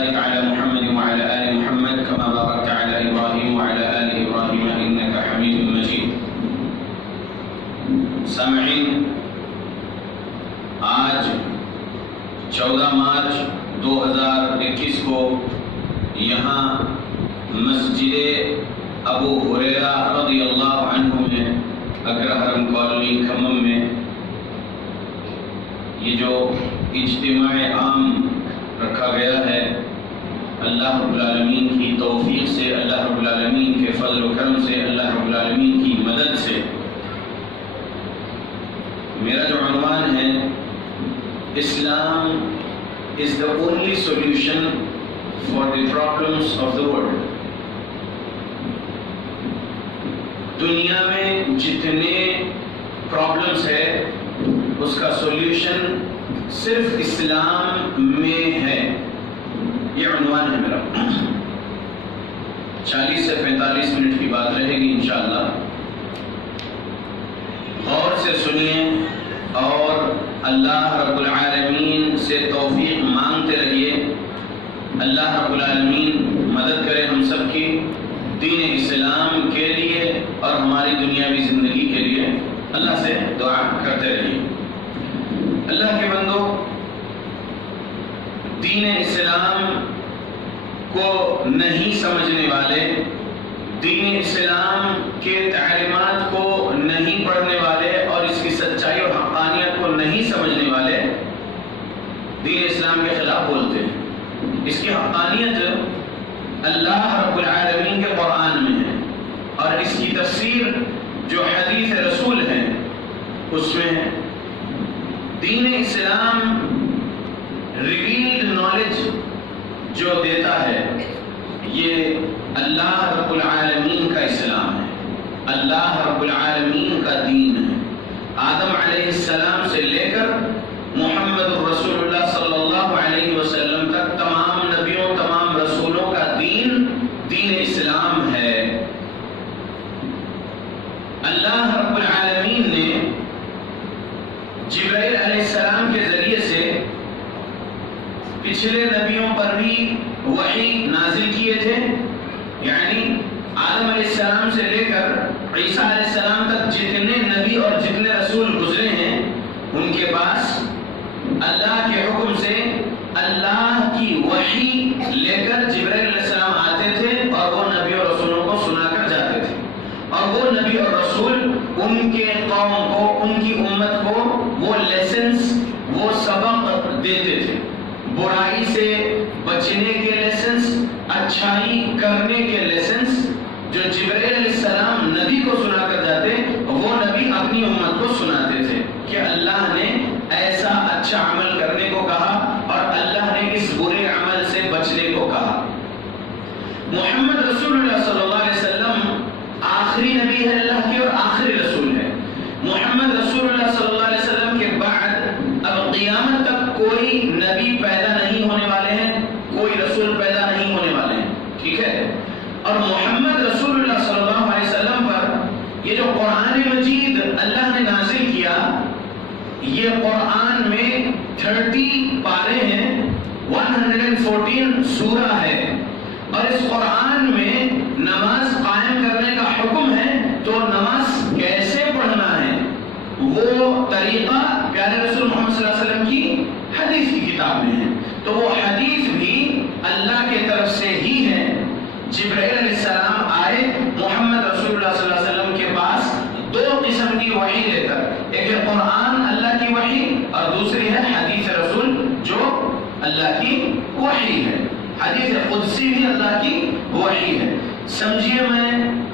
وبارك على محمد وعلى آل محمد كما باركت على إبراهيم وعلى آل إبراهيم إنك حميد مجيد. سامعین، آج 14 مارچ 2021 کو یہاں مسجد ابو ہریرہ رضی اللہ عنہ میں اگرہرم کالونی کھمم میں یہ جو اجتماع عام رکھا گیا ہے، اللہ رب العالمین کی توفیق سے، اللہ رب العالمین کے فضل و کرم سے، اللہ رب العالمین کی مدد سے میرا جو عنوان ہے اسلام is the only solution for the problems of the world. دنیا میں جتنے پرابلمس ہے اس کا سولوشن صرف اسلام میں ہے. یہ عنوان ہے میرا. 40 سے 45 منٹ کی بات رہے گی انشاءاللہ. غور سے سنیے اور اللہ رب العالمین سے توفیق مانگتے رہیے. اللہ رب العالمین مدد کرے ہم سب کی دین اسلام کے لیے اور ہماری دنیاوی زندگی کے لیے. اللہ سے دعا کرتے رہیے. اللہ کے بندو، دین اسلام کو نہیں سمجھنے والے، دین اسلام کے تعلیمات کو نہیں پڑھنے والے اور اس کی سچائی اور حقانیت کو نہیں سمجھنے والے دین اسلام کے خلاف بولتے ہیں. اس کی حقانیت اللہ رب العالمین کے قرآن میں ہے اور اس کی تفسیر جو حدیث رسول ہے اس میں ہے. دین اسلام ریویلڈ نالج جو دیتا ہے یہ اللہ رب العالمین کا اسلام ہے، اللہ رب العالمین کا دین ہے. آدم علیہ السلام سے لے کر محمد رسول اللہ صلی اللہ علیہ وسلم تک تمام نبیوں، تمام رسولوں کا دین دین اسلام ہے. اللہ رب العالمین نے جبرائیل علیہ السلام کے ذریعے سے پچھلے نبیوں پر بھی وحی نازل کیے تھے. یعنی آدم علیہ السلام سے لے کر عیسیٰ علیہ السلام تک جتنے نبی اور جتنے رسول گزرے ہیں ان کے پاس اللہ کے حکم سے اللہ کی وحی لے کر جبرائیل علیہ السلام آتے تھے اور وہ نبی اور رسولوں کو سنا کر جاتے تھے. اور وہ نبی اور رسول ان کے قوم کو، ان کی امت کو وہ لیسنز، وہ سبق دیتے تھے. برائی سے بچنے کے لیسنز، اچھائی کرنے کے لیسنز جو جبرائیل علیہ السلام نبی کو سنا کر جاتے، وہ نبی اپنی امت کو سناتے تھے کہ اللہ نے ایسا اچھا عمل کرنے کو کہا اور اللہ نے اس برے عمل سے بچنے کو کہا. محمد رسول اللہ صلی اللہ علیہ وسلم آخری نبی ہے اللہ کی اور آخری رسول ہے. محمد رسول اللہ صلی اللہ علیہ وسلم کے بعد اب قیامت تک کوئی نبی پیدا نہیں ہونے والے ہیں، کوئی رسول پیدا نہیں ہونے والے ہیں. ٹھیک ہے؟ اور محمد رسول اللہ صلی اللہ علیہ وسلم پر یہ جو قرآن مجید اللہ نے نازل کیا، یہ قرآن میں 30 پارے ہیں، 114 سورہ ہے. اور اس قرآن میں نماز قائم کرنے کا حکم ہے. تو نماز کیسے پڑھنا ہے وہ طریقہ پیارے رسول محمد صلی اللہ علیہ وسلم کی حدیث کی کتاب میں ہے. تو وہ حدیث بھی اللہ کے طرف سے ہی ہے. جبرائیل علیہ السلام آئے محمد رسول اللہ صلی اللہ علیہ وسلم کے پاس 2 قسم کی وحی لے کر. ایک ہے قرآن اللہ کی وحی اور دوسری ہے حدیث رسول جو اللہ کی وحی ہے. حدیث قدسی بھی اللہ کی وحی ہے. سمجھیے میں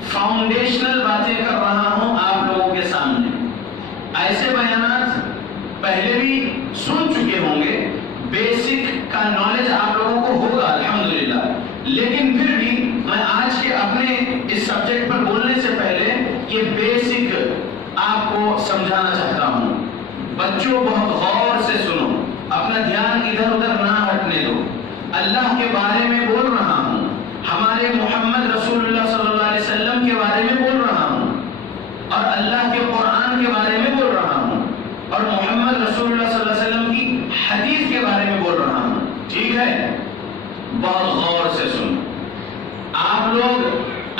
فاؤنڈیشنل باتیں کر رہا ہوں آپ لوگوں کے سامنے. ایسے بیانات پہلے بھی سن چکے ہوں گے، بیسک کا نالج آپ لوگوں کو ہوگا الحمدللہ. لیکن پھر بھی میں آج کے اپنے اس سبجیکٹ پر بولنے سے پہلے یہ بیسک آپ کو سمجھانا چاہتا ہوں. بچوں بہت غور سے سنو، اپنا دھیان ادھر ادھر نہ ہٹنے دو. اللہ کے بارے میں بول رہا ہوں، ہمارے محمد رسول اللہ صلی اللہ علیہ وسلم کے بارے میں بول رہا ہوں اور اللہ کے قرآن کے بارے میں بول رہا ہوں اور محمد رسول اللہ صلی اللہ علیہ وسلم کی حدیث کے بارے میں بول رہا ہوں. ٹھیک ہے؟ بہت غور سے سنو. آپ لوگ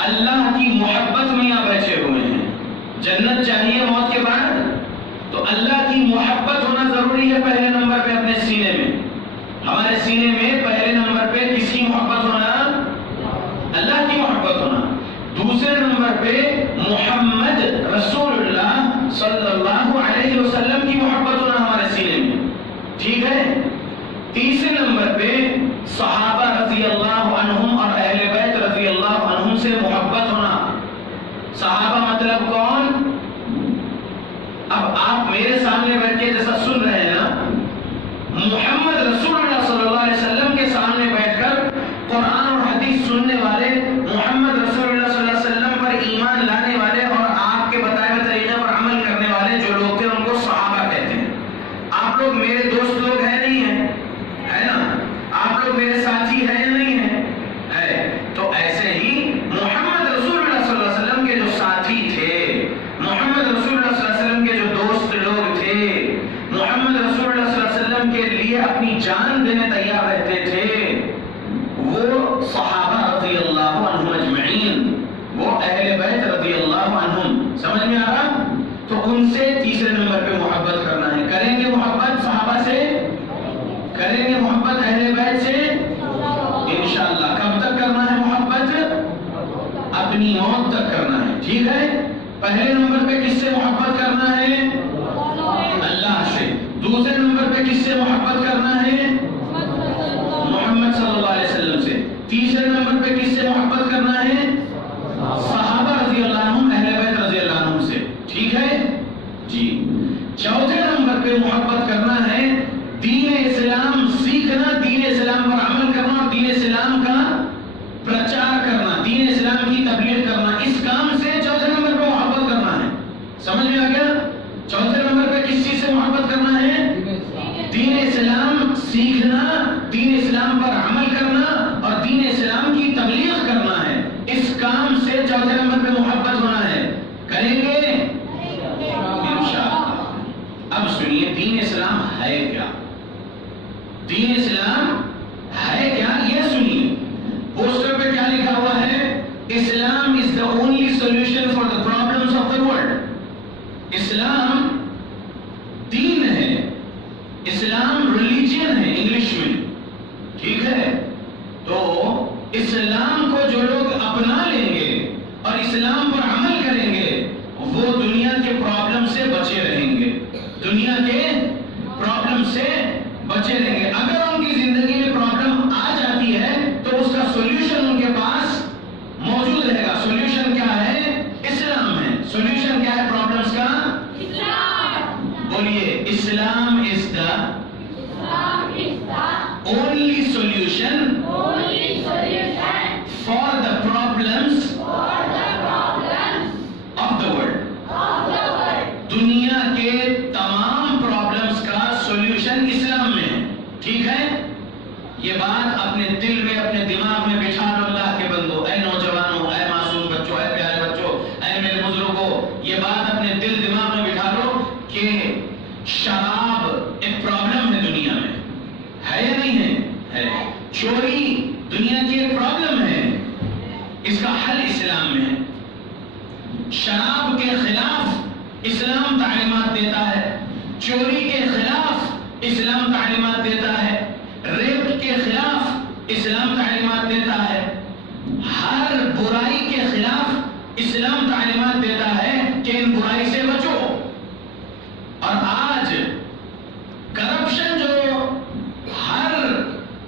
اللہ کی محبت میں یہاں بیٹھے ہوئے ہیں. جنت چاہیے موت کے بعد؟ تو اللہ کی محبت ہونا ضروری ہے پہلے نمبر پہ اپنے سینے میں. ہمارے سینے میں پہلے نمبر پہ کس کی محبت ہونا؟ اللہ کی محبت ہونا. دوسرے نمبر پہ محمد رسول اللہ صلی اللہ علیہ وسلم کی محبت ہونا ہمارے سینے میں. ٹھیک ہے. تیسرے نمبر پہ صحابہ رضی اللہ عنہم اور اہل بیت رضی اللہ عنہم سے محبت ہونا. صحابہ مطلب کون؟ اب آپ میرے سامنے بیٹھ کے جیسا سن رہے ہیں نا، محمد رسول اللہ صلی اللہ علیہ وسلم کے سامنے بیٹھ کر قرآن اور حدیث سننے والے، محمد رسول اللہ صلی اللہ علیہ وسلم پر ایمان لانے والے اور آپ کے بتائے ہوئے طریقے پر عمل کرنے والے جو لوگ تھے ان کو صحابہ کہتے ہیں. آپ لوگ میرے دوست لوگ ہیں نہیں ہیں؟ ہے نا؟ آپ لوگ میرے ساتھی ہیں یا نہیں ہیں؟ ہے. تو ایسے ہی محمد رسول اللہ صلی اللہ علیہ وسلم کے جو ساتھی تھے، محمد رسول اللہ صلی اللہ علیہ وسلم کے جو دوست لوگ تھے، محمد رسول اللہ صلی اللہ علیہ وسلم کے لیے اپنی جان دینے تیار رہتے تھے، وہ صحابہ رضی اللہ عنہم اجمعین، وہ اہل بیت رضی اللہ عنہم. سمجھ میں آ رہا؟ تو ان سے تیسرے نمبر پہ محبت کرنا ہے. کریں گے محبت صحابہ سے؟ کریں گے محبت اہل بیت سے؟ انشاءاللہ. کب تک کرنا ہے محبت؟ اپنی موت تک کرنا ہے. ٹھیک ہے. پہلے نمبر پہ کس سے محبت کرنا ہے؟ اللہ سے. دوسرے نمبر پہ کس سے محبت کرنا ہے؟ محمد صلی اللہ علیہ وسلم سے. تیسرے نمبر پہ کس سے محبت کرنا ہے؟ صحابہ رضی اللہ عنہم، اہل بیت رضی اللہ عنہم سے. ٹھیک ہے جی. چوتھے نمبر پہ محبت کرنا ہے دین اسلام سیکھنا، دین اسلام پر عمل کرنا اور دین اسلام کا پرچار کرنا، دین اسلام کی تبلیغ کرنا. اس کام سے چوتھے نمبر پہ محبت کرنا ہے. سمجھ میں آ گیا؟ چوتھے نمبر پہ کس چیز سے محبت کرنا ہے؟ دین اسلام سیکھنا، دین اسلام پر عمل کرنا اور دین اسلام کی تبلیغ کرنا ہے. اس کام سے چوتھے نمبر پہ محبت ہونا ہے. کریں گے انشاءاللہ. اب سنیے دین اسلام ہے کیا؟ دین اسلام ہے کیا یہ سنیے. پوسٹر پہ کیا لکھا ہوا ہے؟ اسلام is the only solution for the problems of the world. اسلام دین ہے، اسلام ریلیجن ہے انگلش میں. ٹھیک ہے. تو اسلام کو جو لوگ اپنا لیں گے اور اسلام پر عمل کریں گے وہ دنیا کے پرابلم سے بچے رہیں گے. دنیا کے پرابلم سے بچے رہیں گے. اگر ان کی زندگی میں پرابلم آ جاتی ہے تو اس کا سولوشن ان کے پاس موجود رہے گا. سولوشن کیا ہے؟ اسلام ہے. سولوشن کیا ہے پرابلمز کا؟ اسلام. بولیے اسلام is the only solution for the problems of the world. دنیا کے تمام پرابلمز کا سولوشن اسلام میں ہے. ٹھیک ہے. یہ بات اپنے دل میں، اپنے دماغ میں بٹھا لو اللہ کے بندو، اے نوجوانوں، اے معصوم بچوں، اے پیارے بچوں، اے میرے بزرگوں. یہ بات اپنے دل دماغ میں بٹھا لو کہ شراب ایک پرابلم ہے دنیا میں. ہے یا نہیں ہے؟ ہے. چوری دنیا کی ایک پرابلم ہے. اس کا حل اسلام میں ہے. شراب کے خلاف اسلام تعلیمات دیتا ہے. چوری کے خلاف اسلام تعلیمات دیتا ہے. ریپ کے خلاف اسلام تعلیمات دیتا ہے. ہر برائی کے خلاف اسلام تعلیمات دیتا ہے کہ ان برائی سے بچو. اور آج کرپشن جو ہر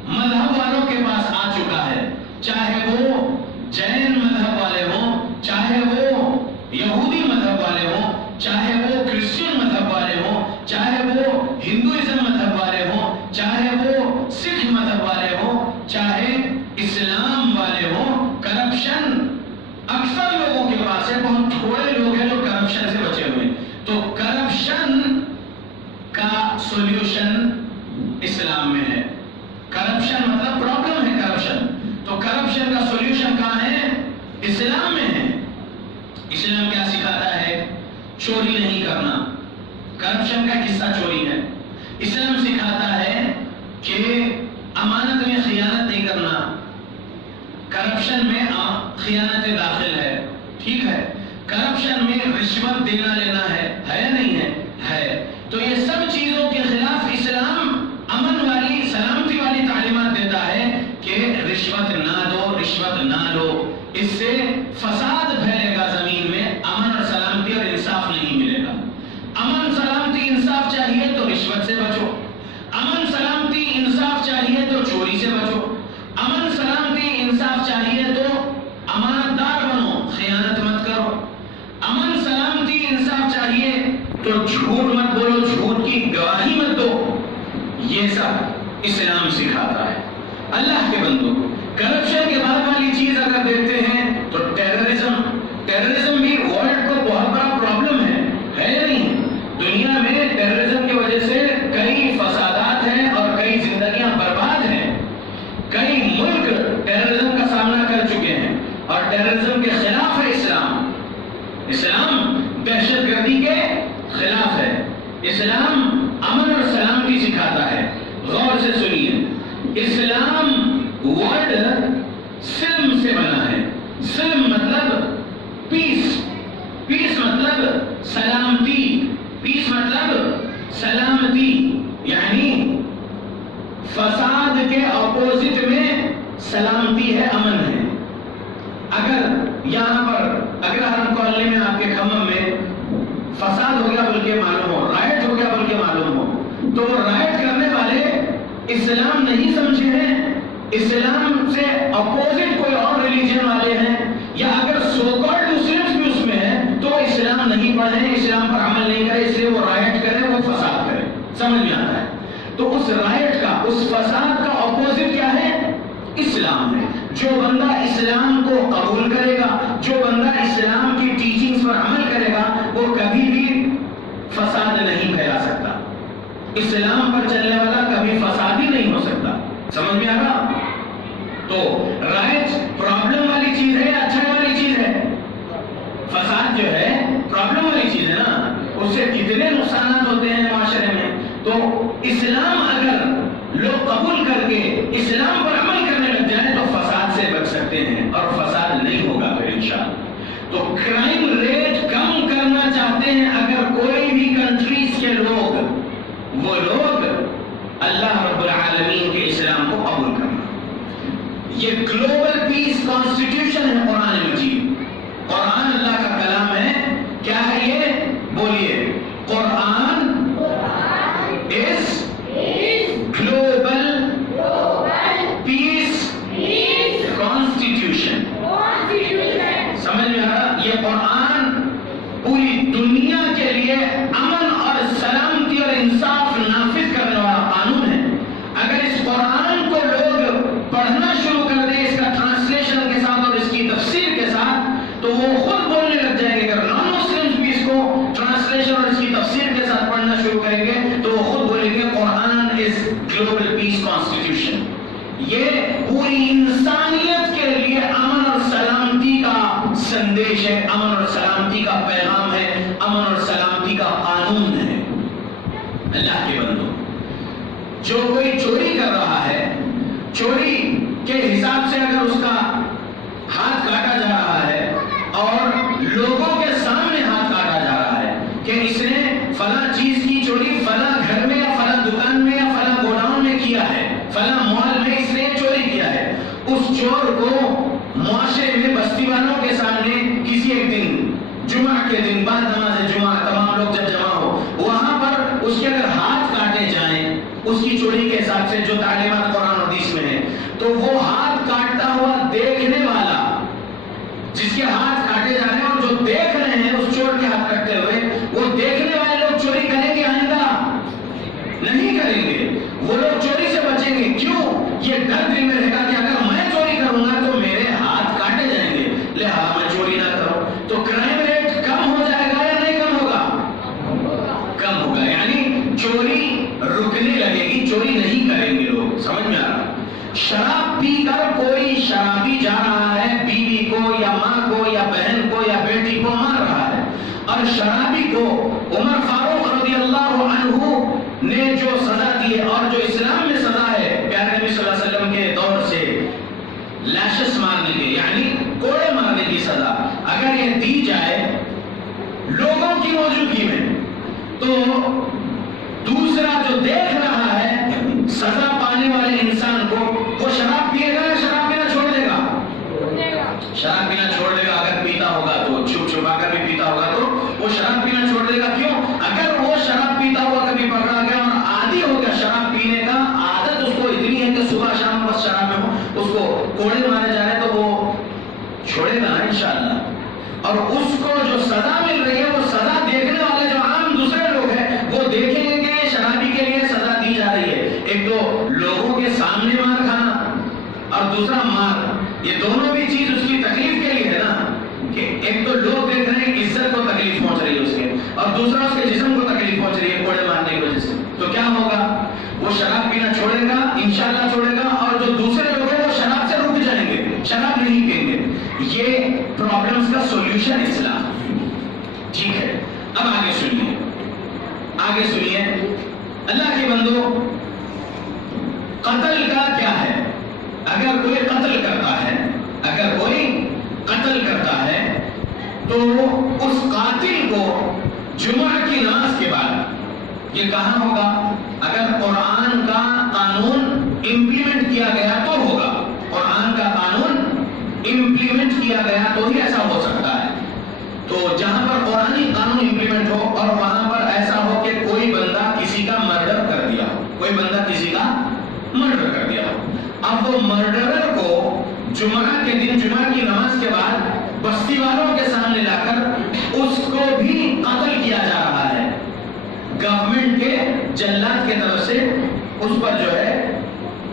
مذہب والوں کے پاس آ چکا ہے، چاہے وہ جین مذہب والے ہوں، چاہے وہ یہودی مذہب والے ہوں، چاہے وہ کرسچن مذہب والے ہوں، چاہے وہ ہندوازم مذہب والے ہوں، چاہے وہ سکھ مذہب والے ہوں، چاہے اسلام والے ہوں، کرپشن اکثر لوگوں کے پاس ہے. بہت تھوڑے لوگ ہیں جو کرپشن سے بچے ہوئے ہیں. تو کرپشن کا سولوشن اسلام میں ہے. کرپشن مطلب پرابلم ہے کرپشن. تو کرپشن کا سولوشن کہاں ہے؟ اسلام میں ہے. اسلام کیا سکھاتا ہے؟ چوری نہیں کرنا. کرپشن کا قصہ چوری ہے. اسلام سکھاتا ہے کہ امانت میں خیانت نہیں کرنا، کرپشن میں خیانت داخل ہے، ٹھیک ہے، کرپشن میں رشوت دینا لینا ہے یا نہیں ہے؟ ہے۔ تو یہ سب چیزوں کے خلاف اسلام امن والی، سلامتی والی تعلیمات دیتا ہے کہ رشوت نہ دو، رشوت نہ لو، اس سے فساد پھیلے گا زمین میں، امن اور سلامتی اور انصاف نہیں ملے گا۔ امن سلامتی انصاف چاہیے تو رشوت سے بچو، امن سلامتی انصاف چاہیے تو چوری سے بچو، امن سلامتی انصاف چاہیے تو امانت دار بنو، خیانت مت کرو، امن سلامتی انصاف چاہیے تو جھوٹ مت بولو، جھوٹ کی گواہی مت دو۔ یہ سب اسلام سکھاتا ہے۔ اللہ کے بندو، کرپشن کے بعد والی چیز اگر دیکھتے ہیں تو ٹیررزم بھی ورلڈ کو بہت بڑا پرابلم ہے یا نہیں؟ دنیا میں ٹیررزم کی وجہ سے کئی فسادات ہیں اور کئی زندگیاں برباد ہیں، کئی ملک ٹیررزم کا سامنا کر چکے ہیں، اور ٹیررزم کے خلاف ہے اسلام۔ اسلام دہشت گردی کے خلاف ہے، اسلام امن اور سلامتی سکھاتا ہے۔ غور سے سنیے، اسلام ورڈ سلم سے بنا ہے۔ سلم مطلب پیس، پیس مطلب سلامتی، پیس مطلب سلامتی، یعنی فساد کے اپوزٹ میں سلامتی ہے، امن ہے۔ اگر یہاں پر اگر ہم کالونی میں آپ کے کھمم میں فساد ہو گیا بول کے معلوم ہو، رائٹ ہو گیا بول کے معلوم ہو، تو وہ رائٹ کرنے والے اسلام نہیں سمجھے ہیں، اسلام سے اپوزٹ کوئی اور ریلیجن والے ہیں، یا اگر سو کالڈ مسلمز بھی اس میں ہیں تو وہ اسلام نہیں پڑھے، اسلام پر عمل نہیں کرے، اس لیے وہ رائٹ کرے، وہ فساد کرے۔ سمجھ میں آتا ہے؟ تو اس رائٹ کا، اس فساد کا اپوزٹ کیا ہے؟ اسلام ہے۔ جو بندہ اسلام کو قبول کرے گا، جو بندہ اسلام کی ٹیچنگز پر عمل کرے گا، وہ کبھی بھی فساد نہیں پھیلا سکتا۔ اسلام پر چلنے والا کبھی فسادی نہیں ہو سکتا۔ سمجھ میں آ رہا؟ تو رائٹ پرابلم والی چیز ہے یا اچھا والی چیز ہے؟ فساد جو ہے پرابلم والی چیز ہے نا، اس سے کتنے نقصانات ہوتے ہیں معاشرے میں۔ تو اسلام اگر لوگ قبول کر کے اسلام پر عمل کرنے لگ جائیں تو فساد سے بچ سکتے ہیں، اور فساد نہیں ہوگا پھر انشاءاللہ۔ تو کرائم ریٹ کم کرنا چاہتے ہیں اگر کوئی بھی کنٹریز کے لوگ، وہ لوگ اللہ رب العالمین کے اسلام کو قبول کرنا۔ یہ گلوبل پیس کانسٹیٹیوشن ہے قرآن مجید، قرآن اللہ کا کلام ہے۔ کیا ہے یہ؟ بولیے، قرآن is global peace constitution۔ سمجھ میں آ رہا؟ یہ قرآن پوری دنیا کے لیے امن اور سلامتی اور انصاف نافذ کرنے والا قانون ہے۔ اگر اس قرآن کو لوگ پڑھنا شروع کر دیں اس کا ٹرانسلیشن کے ساتھ اور اس کی تفسیر کے ساتھ، تو وہ خود بولنے لگ جائیں گے۔ اگر نان مسلمز بھی اس کو ٹرانسلیشن اور اس کی تفسیر کے ساتھ پڑھنا شروع کریں گے تو وہ خود بولیں گے قرآن از گلوبل پیس کانسٹیٹیوشن۔ یہ پوری انسانیت کے لیے امن اور سلامتی کا سندیش ہے، امن اور سلامتی کا پیغام ہے، امن اور سلامتی کا قانون ہے۔ اللہ کے بندو، جو کوئی چوری کر رہا ہے، چوری کے حساب سے اگر اس کا ہاتھ کاٹا جا رہا ہے اور لوگوں کے سامنے ہاتھ کاٹا جا رہا ہے کہ اس نے فلاں چیز کی چوری فلاں گھر میں یا فلاں دکان میں یا فلاں گوڈاؤن میں کیا ہے، فلاں مال میں اس نے چوری کیا ہے، اس چور کو معاشرے میں بستی والوں کے سامنے کسی ایک دن، جمعہ کے دن بعد نماز جمعہ تمام لوگ جب جمع ہو، وہاں پر اس کے اگر ہاتھ کاٹے جائیں اس کی چوری کے حساب سے جو تعلیمات قرآن و حدیث میں ہے، تو وہ ہاتھ کاٹتا ہوا دیکھنے والا، جس کے ہاتھ کاٹے جا رہے ہیں اور جو دیکھ رہے ہیں اس چور کے ہاتھ کٹتے ہوئے، وہ دیکھنے والے لوگ چوری کریں گے آئندہ؟ نہیں کریں گے، وہ لوگ چوری سے بچیں گے۔ کیوں؟ یہ ڈر دل میں رہے گا کہ اگر میں چوری کروں گا تو میرے ہاتھ کاٹے جائیں گے، لہٰذا میں چوری نہ کروں۔ تو کرائم ریٹ کم ہو جائے گا یا نہیں کم ہوگا؟ کم ہوگا، یعنی چوری رکنے لگے گی، چوری نہیں کریں گے لوگ۔ سمجھ میں آ رہا؟ شراب پی کر کوئی شرابی جا رہا ہے بیوی کو یا ماں کو یا بہن کو یا بیٹی کو مار رہا ہے، اور شرابی کو عمر فاروق رضی اللہ عنہ نے جو سزا دی ہے اور جو اسلام میں سزا ہے، پیارے نبی صلی لانچس مارنے کے یعنی کوڑے مارنے کی سزا اگر یہ دی جائے لوگوں کی موجودگی میں، تو دوسرا جو دیکھ رہا ہے سزا پانے والے انسان کو، وہ شراب پیے گا یا شراب پینا چھوڑ دے گا؟ شراب پینا چھوڑ دے گا۔ اگر پیتا ہوگا تو چھپ چھپا کر بھی پیتا ہوگا تو وہ شراب پینا چھوڑ دے گا۔ کیوں؟ اگر وہ شراب پیتا ہوا کبھی پکڑا گیا اور عادی ہو گیا شراب پینے کا، عادت اس کو اتنی ہے کہ صبح شام بس شراب میں ہو، اس کو کوڑے مارے جا رہے تو وہ چھوڑے گا انشاءاللہ۔ اور اس کو جو سزا مل رہی ہے وہ سزا دیکھنے والے جو عام دوسرے لوگ ہیں وہ دیکھیں گے کہ شرابی کے لیے سزا دی جا رہی ہے۔ ایک تو لوگوں کے سامنے مار کھانا اور دوسرا مار، یہ دونوں بھی چیز اس کی تکلیف کے لیے ہے نا، کہ ایک تو لوگ دیکھ رہے ہیں عزت کو تکلیف پہنچ رہی ہے اس کے، اور دوسرا اس کے جسم کو تکلیف پہنچ رہی ہے کوڑے مارنے کی وجہ سے۔ تو کیا ہوگا؟ وہ شراب پینا چھوڑے گا انشاءاللہ چھوڑے گا، اور جو دوسرے لوگ ہیں وہ شراب سے رک جائیں گے، شراب نہیں پئیں گے۔ یہ پرابلمز کا سولوشن اسلام، ٹھیک ہے؟ اب آگے سنیے، آگے سنیے اللہ کے بندو، قتل کا کیا ہے؟ اگر کوئی قتل کرتا ہے، اگر کوئی قتل کرتا ہے تو اس قاتل کو جمعہ کی نماز کے بعد، یہ کہاں ہوگا؟ اگر قرآن کا قانون امپلیمنٹ کیا گیا تو ہوگا، قرآن کا قانون امپلیمنٹ کیا گیا تو ہی ایسا ہو سکتا ہے۔ تو جہاں پر قرآنی قانون امپلیمنٹ ہو اور وہاں پر ایسا ہو کہ کوئی بندہ کسی کا مرڈر کر دیا ہو، کوئی بندہ کسی کا مرڈر کر دیا ہو، اب وہ مرڈرر کو جمعہ کے دن جمعہ کی نماز کے بعد بستی والوں کے سامنے لا کر اس کو بھی قتل کیا جا رہا ہے، گورنمنٹ کے جلاد کی طرف سے اس پر جو ہے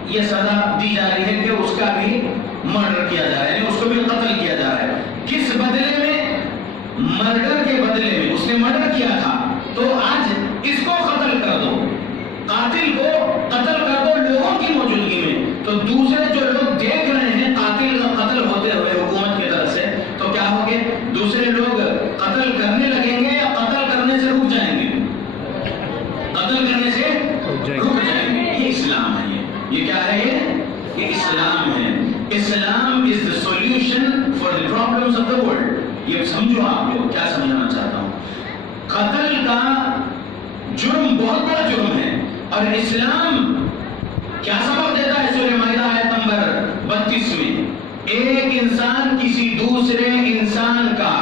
یہ سزا دی جا رہی ہے کہ اس کا بھی مرڈر کیا جا رہا ہے، یعنی اس کو بھی قتل کیا جا رہا ہے۔ کس بدلے میں؟ مرڈر کے بدلے میں، اس نے مرڈر کیا تھا تو آج اس کو قتل کر دو، قاتل کو قتل کر دو لوگوں کی موجودگی میں۔ تو دوسرے جو لوگ دیکھ رہے ہیں قاتل کا قتل ہوتے ہوئے حکومت کی طرف سے، تو کیا ہوگے؟ دوسرے لوگ قتل کرنے لگیں گے یا قتل کرنے سے رک جائیں گے؟ قتل کرنے سے رک جائیں گے۔ یہ اسلام ہے، یہ کیا ہے؟ یہ اسلام ہے۔ اسلام is the solution for the problems of the world۔ یہ سمجھو آپ لوگ کیا سمجھانا چاہتا ہوں۔ قتل کا جرم بہت بڑا جرم ہے، اور اسلام کیا سبب دیتا ہے؟ سورہ مائدہ آیت نمبر 32 میں، ایک انسان کسی دوسرے انسان کا،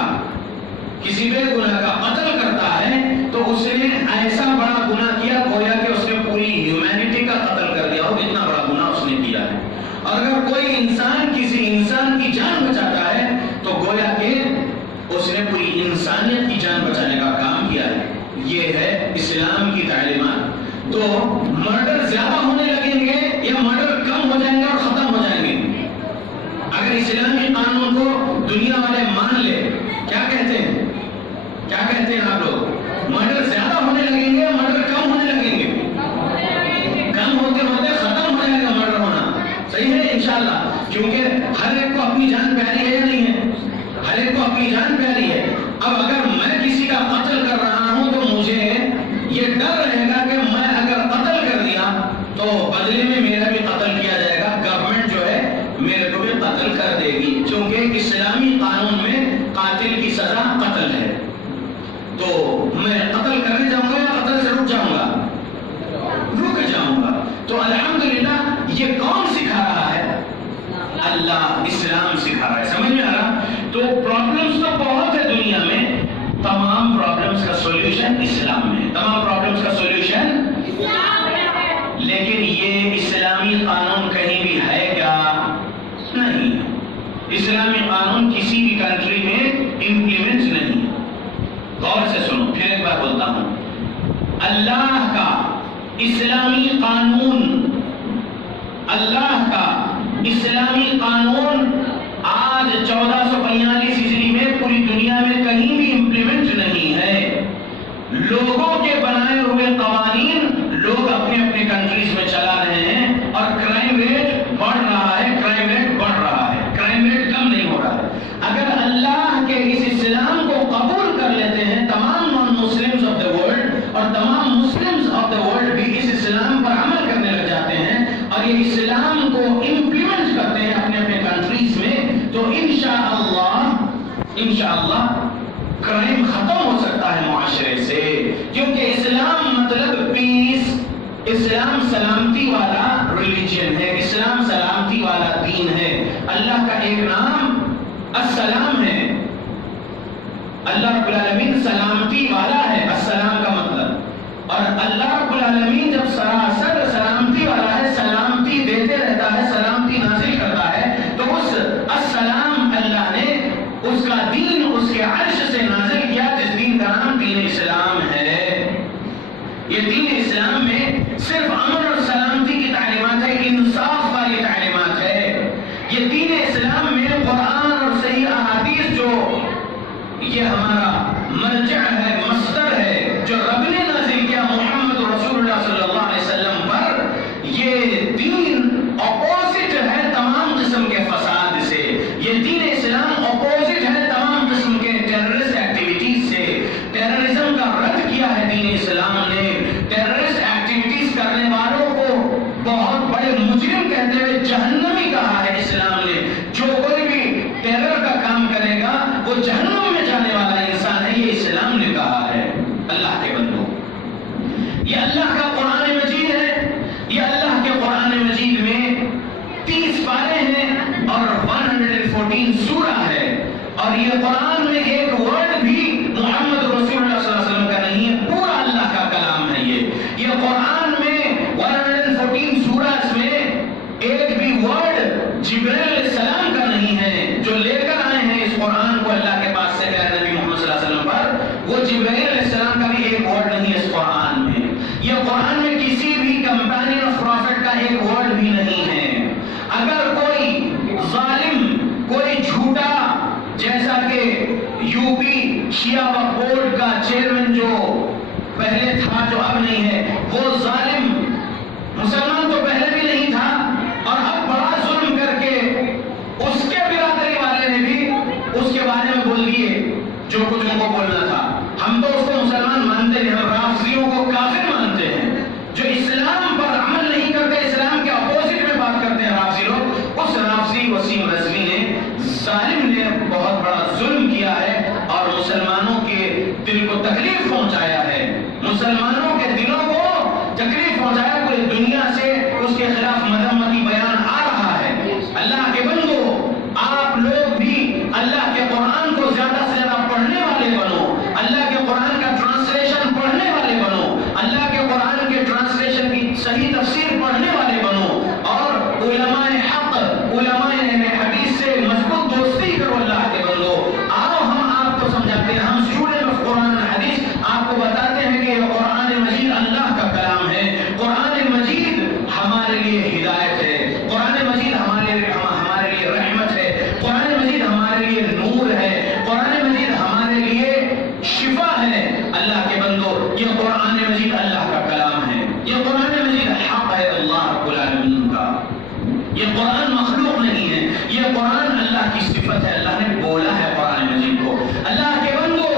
کسی بے گناہ کا قتل کرتا ہے تو اس نے ایسا بڑا گناہ کیا گویا کہ اس نے پوری ہیومینٹی کا قتل کر دیا ہو، اتنا بڑا گناہ اس نے کیا ہے۔ اور اگر کوئی انسان کسی انسان کی جان بچاتا ہے تو گویا کہ اس نے پوری انسانیت کی جان بچانے کا کام کیا ہے۔ یہ ہے اسلام کی تعلیمات۔ تو مرڈر زیادہ ہونے لگیں گے یا مرڈر کم ہو جائیں گے اور ختم ہو جائیں گے؟ اگر اسلامی قانون کو دنیا والے مان لے، کیا کہتے ہیں؟ کیا کہتے ہیں آپ لوگ؟ مرڈر زیادہ ہونے لگیں گے یا مرڈر کم ہونے لگیں گے؟ کم ہوتے ہوتے ختم ہو جائے گا مرڈر ہونا، صحیح ہے انشاءاللہ، کیونکہ ہر ایک کو اپنی جان پیاری ہے یا نہیں ہے؟ ہر ایک کو اپنی جان پیاری ہے۔ اب اگر میں کسی کا قتل کر رہا ہوں تو مجھے یہ ڈر رہے گا کہ میں اگر قتل کر دیا تو بدلے میں میرا بھی قتل کیا جائے گا، گورنمنٹ جو ہے میرے کو بھی قتل کر دے گی، چونکہ اسلامی قانون میں قاتل کی سزا قتل ہے۔ تو میں قتل کرنے جاؤں گا یا قتل سے رک جاؤں گا؟ رک جاؤں گا۔ تو الحمدللہ یہ کون سکھا رہا ہے؟ اللہ، اسلام سکھا رہا ہے۔ سمجھ میں آ رہا؟ تو پرابلمز تو بہت ہے دنیا میں، تمام پرابلمز کا سولوشن اسلام میں، تمام پرابلمز کا سولوشن اسلام میں۔ لیکن یہ اسلامی قانون کہیں بھی ہے کیا؟ نہیں، اسلامی قانون کسی بھی کنٹری میں امپلیمنٹ نہیں۔ غور سے سنو، پھر ایک بار بولتا ہوں، اللہ کا اسلامی قانون، اللہ کا اسلامی قانون آج 1442 ہجری میں پوری دنیا میں کہیں بھی امپلیمنٹ نہیں ہے۔ لوگوں کے بنائے ہوئے قوانین لوگ اپنے اپنے کنٹریز میں چلا رہے ہیں، اور کرائم ریٹ بڑھ رہا ہے، کرائم ریٹ بڑھ رہا ہے، کرائم ریٹ کم نہیں ہو رہا ہے۔ اگر اللہ کے اس اسلام کو قبول کر لیتے ہیں تمام non Muslims of the world, اور تمام مسلمز آف دا ورلڈ بھی اس اسلام پر عمل کرنے لگ جاتے ہیں اور یہ اسلام کو امپلیمنٹ کرتے ہیں اپنے اپنے کنٹریز میں، انشاءاللہ کرائم ختم ہو سکتا ہے معاشرے سے، کیونکہ اسلام مطلب پیس، اسلام سلامتی والا ریلیجن ہے، اسلام سلامتی والا دین ہے۔ اللہ کا ایک نام السلام ہے، اللہ رب العالمین سلامتی والا ہے، السلام کا مطلب، اور اللہ رب العالمین جب سراسر سلامتی والا ہے، سلامتی دیتے رہتا ہے، سلامتی نازل کرتا ہے، تو اس السلام اللہ نے اس کا دین اس کے عرش سے نازل کیا، جس دین کا نام دین اسلام ہے۔ یہ دین اسلام میں صرف امن اور سلامتی کی تعلیمات ہے، انصاف والی تعلیمات ہے۔ یہ دین اسلام میں قرآن اور صحیح احادیث جو یہ ہمارا مرجع ہے، مصدر ہے، جو رب نے نازل کیا محمد رسول اللہ صلی اللہ علیہ وسلم پر، یہ دین اپوزٹ ہے تمام قسم کے فساد سے، یہ دین اسلام اپوزٹ ہے تمام قسم کے ٹیررسٹ ایکٹیویٹیز سے۔ ٹیررزم کا رد کیا ہے دین اسلام نے، ٹیررسٹ ایکٹیویٹیز کرنے والوں کو بہت بڑے مجرم کہتے ہوئے جہنمی کہا ہے اسلام نے۔ جو کوئی بھی ٹیرر کا کام کرے گا وہ جہنم میں جانے والا انسان ہے، یہ اسلام نے کہا ہے۔ اللہ کے بندو، یہ اللہ کا قرآن مجید ہے، یہ اللہ کے قرآن مجید میں 30 پارے ہیں اور 114 سورہ ہے، اور یہ قرآن میں ایک ورڈ بھی محمد رسول اللہ صلی اللہ علیہ وسلم کا نہیں ہے، پورا اللہ کا کلام ہے۔ یہ قرآن میں 114 سورہ میں ایک بھی ورڈ جبرائیل علیہ السلام کا نہیں ہے، جو لے کر آئے ہیں اس قرآن کو اللہ کے پاس سے پیارے نبی محمد صلی اللہ علیہ وسلم پر، وہ جبرائیل علیہ السلام کا بھی ایک ورڈ نہیں ہے اس قرآن میں۔ یہ قرآن میں کسی بھی کمپینین آف پروفٹ کا ایک ورڈ بھی نہیں ہے۔ اگر کوئی ظالم، کوئی جھوٹا، جیسا کہ یو پی شیعہ وقف بورڈ کا چیئرمین جو پہلے تھا جو اب نہیں ہے، وہ ظالم مسلمان تو پہلے بھی نہیں تھا، اور اب بڑا ظلم کر کے اس کے برادری والے نے بھی اس کے بارے میں بول دیے جو کچھ ان کو بولنا تھا۔ ہم تو اس کو مسلمان مانتے ہیں، ہم رافضیوں کو کافر مانتے ہیں، جو اسلام پر عمل نہیں کرتے، اسلام کے اپوزٹ میں بات کرتے ہیں رافضی لوگ۔ اس رافضی وسیم رضوی نے، ظالم نے بہت بڑا ظلم کیا ہے اور مسلمانوں کے دل کو تکلیف پہنچایا ہے، مسلمانوں کے دلوں کو تکلیف پہنچایا، پوری دنیا سے اس کے خلاف مذمتی بیان آ رہا ہے۔ اللہ کے بندو، آپ لوگ بھی اللہ کے قرآن کو زیادہ سے زیادہ پڑھنے والے بنو، اللہ کے قرآن کا ٹرانسلیشن پڑھنے والے بنو، اللہ کے قرآن کے ٹرانسلیشن کی صحیح تفسیر پڑھنے والے بنو، اور علماء حق، علماء حدیث سے مضبوط دوستی کرو۔ اللہ کے بندو، آؤ ہم آپ کو سمجھاتے ہیں، ہم اسٹوڈنٹ آف قرآن حدیث آپ کو بتاتے ہیں کہ یہ قرآن مجید اللہ کا کلام ہے، قرآن مجید ہمارے لیے ہدایت ہے، قرآن مجید ہمارے لیے رحمت ہے، قرآن مجید ہمارے لیے نور ہے، قرآن مجید ہمارے لیے شفا ہے۔ اللہ کے بندو، یہ قرآن مجید اللہ کا کلام ہے، یہ قرآن مجید حق ہے اللہ رب العالمین کا، یہ قرآن مخلوق نہیں ہے، یہ قرآن اللہ کی صفت ہے، اللہ نے بولا ہے قرآن مجید کو۔ اللہ کے بندو،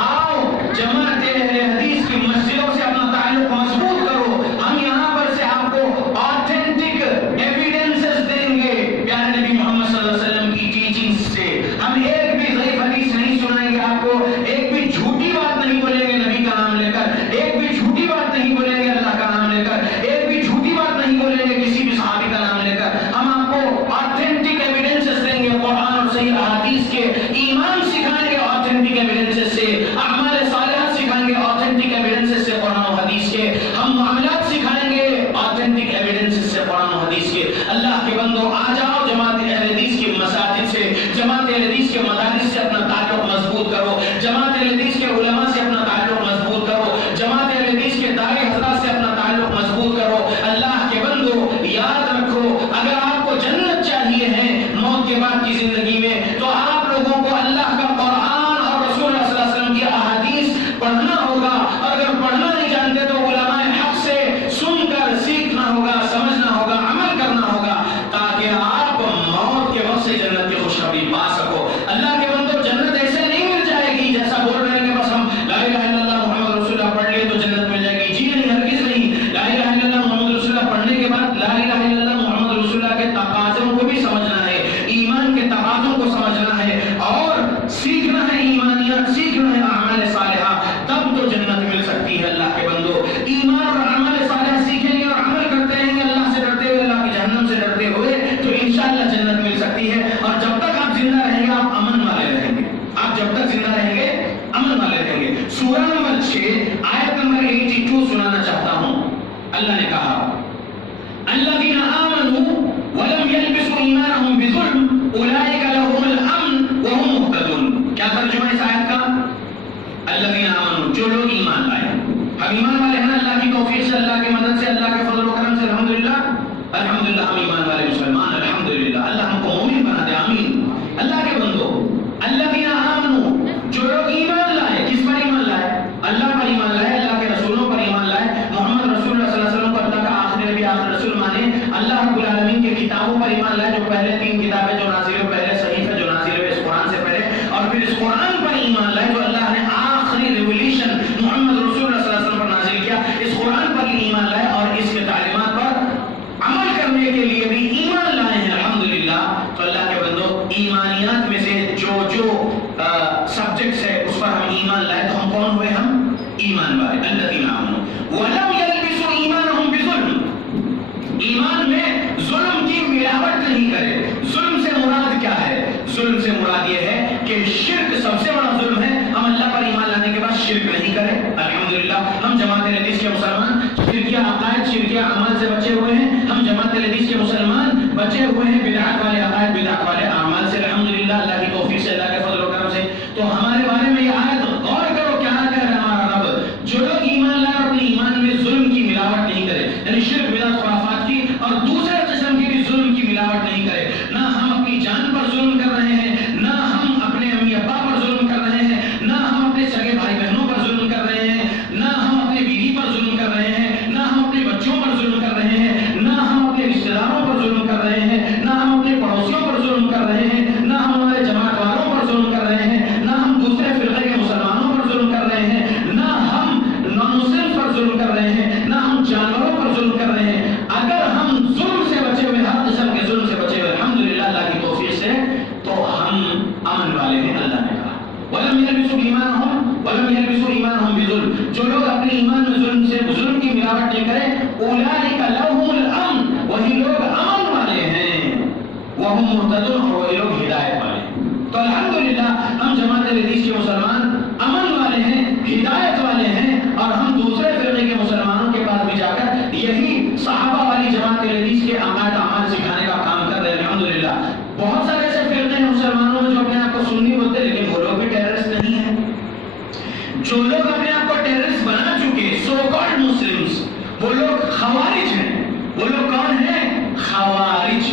آؤ جماعت اہل حدیث کی مسجدوں سے اپنا تعلق مضبوط کرو۔ ہم یہاں پر سے آپ کو آتھینٹک ایویڈنسز دیں گے پیارے نبی محمد صلی اللہ علیہ وسلم کی ٹیچنگ سے۔ ہم ایک بھی ضعیف حدیث نہیں سنائیں گے آپ کو، ایک بھی جھوٹی بات نہیں بولیں گے نبی کا نام لے کر، ایک بھی جھوٹی بات نہیں بولیں گے اللہ کا نام لے کر، ایک بھی جھوٹی بات نہیں بولیں گے کسی بھی صحابی کا نام لے کر۔ ہم آپ کو آتھینٹک ایویڈنسز دیں گے، قرآن اور صحیح احادیث کے، ایمان سکھائیں گے آتھینٹک ایویڈنسز سے، اعمال صالحات سکھائیں گے آتھینٹک ایویڈنسز سے قرآن و حدیث کے، ہم معاملات سکھائیں گے آتھینٹک ایویڈنسز سے قرآن و حدیث کے۔ اللہ کے بندو، آ جاؤ جماعت اہل حدیث کی مساجد سے، جماعت اہل حدیث کے مدارس سے اپنا تعلق مضبوط کرو، جماعت اہل حدیث کے علماء سے اپنا تعلق مضبوط کرو، جماعت اہل حدیث کے داعی حضرات سے اپنا تعلق مضبوط کرو۔ اللہ کے بندو، یاد رکھو، اگر آپ کو جنت چاہیے ہے موت کے بعد کی زندگی میں، تو آپ لوگوں کو اللہ کا قرآن اور رسول اللہ صلی اللہ علیہ وسلم کی احادیث پڑھنا ہوگا، اور اگر پڑھنا نہیں جانتے تو علماء حق سے اللہ نے کہا الذین آمنوا ولم يلبسوا ایمانهم بظلم اولئک لهم الامن وهم مهتدون. کیا ترجمہ ہے اس آیت کا؟ الذین آمنوا، جو لوگ ایمان لائے. ہم ایمان والے ہیں اللہ کی توفیق سے، اللہ کی مدد سے، اللہ کے فضل و کرم سے. الحمدللہ الحمدللہ ہم ایمان والے مسلمان. الحمدللہ اللہ ہم کو مومن بنا دے. آمین. اللہ کے بندو، الذین آمنوا، جو لوگ ایمان لائے. کس پر ایمان لائے؟ اللہ پر ایمان لائے، اللہ کے رسولوں پر ایمان لائے. محمد رسول اللہ صلی اللہ علیہ وسلم کو اللہ کا آخری نبی آخری رسول مانے. اللہ رب العالمین کی کتابوں پر ایمان لائے، جو پہلے 3 کتابیں جو نازل ہوئی، پہلے صحیفہ جو نازل ہوئے اس قرآن سے پہلے، اور پھر اس قرآن پر ایمان لائے جو اللہ نے آخری ریولیشن محمد رسول اللہ صلی اللہ علیہ وسلم پر نازل کیا. اس قرآن پر ایمان لائے اور اس کے تعلیمات پر عمل کرنے کے لیے بھی ایمان لائے ہیں. الحمدللہ. تو اللہ کے بندو، ایمانیات میں سے جو سبجیکٹس ہے اس پر ہم ایمان لائے تو ہم کون ہوئے؟ ہم ایمان والے. الذین آمنوا ولم یلبسوا ایمانهم بظلم، ایمان میں ظلم کی ملاوٹ نہیں کرے. ظلم سے مراد کیا ہے؟ ظلم سے مراد یہ ہے کہ شرک سب سے بڑا ظلم ہے. ہم اللہ پر ایمان لانے کے بعد شرک نہیں کرے. الحمدللہ ہم جماعت الحدیث کے مسلمان شرکیہ عقائد شرکیہ اعمال سے بچے ہوئے ہیں. ہم جماعت الحدیث کے مسلمان بچے ہوئے ہیں بدعت والے عقائد بدعت والے اعمال سے. الحمدللہ اللہ کی توفیق سے، اللہ کے فضل و کرم سے. تو ہمارے بارے میں یہ آیت غور کرو کیا کہہ رہا ہے ہمارا رب. جو لوگ ایمان لائے اپنے ایمان میں ظلم کی ملاوٹ نہیں کرے، یعنی شرک بدعت خرافات کی اور دوسرے قسم کی بھی ظلم کی ملاوٹ نہیں کرے. نہ ہم اپنی جان پر ظلم کر رہے ہیں، نہ ہم اپنے امی ابا پر ظلم کر رہے ہیں، نہ ہم اپنے سگے بھائی بہنوں پر ظلم کر رہے ہیں، نہ ہم اپنے بیوی پر ظلم کر رہے ہیں، نہ ہم اپنے بچوں پر ظلم کر رہے ہیں، نہ ہم اپنے رشتہ داروں پر ظلم کر رہے ہیں، نہ ہم اپنے پڑوسیوں پر ظلم کر رہے ہیں، نہ ہم ہمارے جماعت والوں پر ظلم کر رہے ہیں، نہ ہم دوسرے فرقے کے مسلمانوں پر ظلم کر رہے ہیں، نہ ہم نان مسلم پر ظلم کر رہے ہیں، نہ ہم جانوروں پر ظلم کر رہے ہیں. اگر ہم ظلم سے بچے ہوئے، ہر قسم کے ظلم سے بچے ہوئے الحمدللہ اللہ کی توفیق سے، تو ہم امن والے ہیں. اللہ نے کہا وَلَمْ يَلْبِسُوا إِيمَانَهُمْ بِظُلْمٍ، جو لوگ اپنے ایمان میں ظلم کی ملاوٹ نہیں کرے، أُولَٰئِكَ لَهُمُ الْأَمْنُ، وہی لوگ امن والے ہیں. وَهُمْ مُهْتَدُونَ، اور وہی لوگ ہدایت والے ہیں. تو الحمدللہ ہم جماعت الحدیث کے مسلمان امن والے ہیں، ہدایت والے ہیں. اور ہم دوسرے فرقے کے مسلمانوں کے پاس بھی جا کر یہی صحابہ والی جماعت الحدیث کے عقائد اعمال سکھانے کا کام کر رہے ہیں. الحمدللہ بہت سارے ایسے فرقے ہیں مسلمانوں میں جو اپنے آپ کو سنی بولتے ہیں، لیکن وہ لوگ بھی ٹیررسٹ نہیں ہیں. جو لوگ اپنے آپ کو ٹیررسٹ بنا چکے سو کالڈ مسلمز، وہ لوگ خوارج ہیں. وہ لوگ کون ہیں؟ خوارج،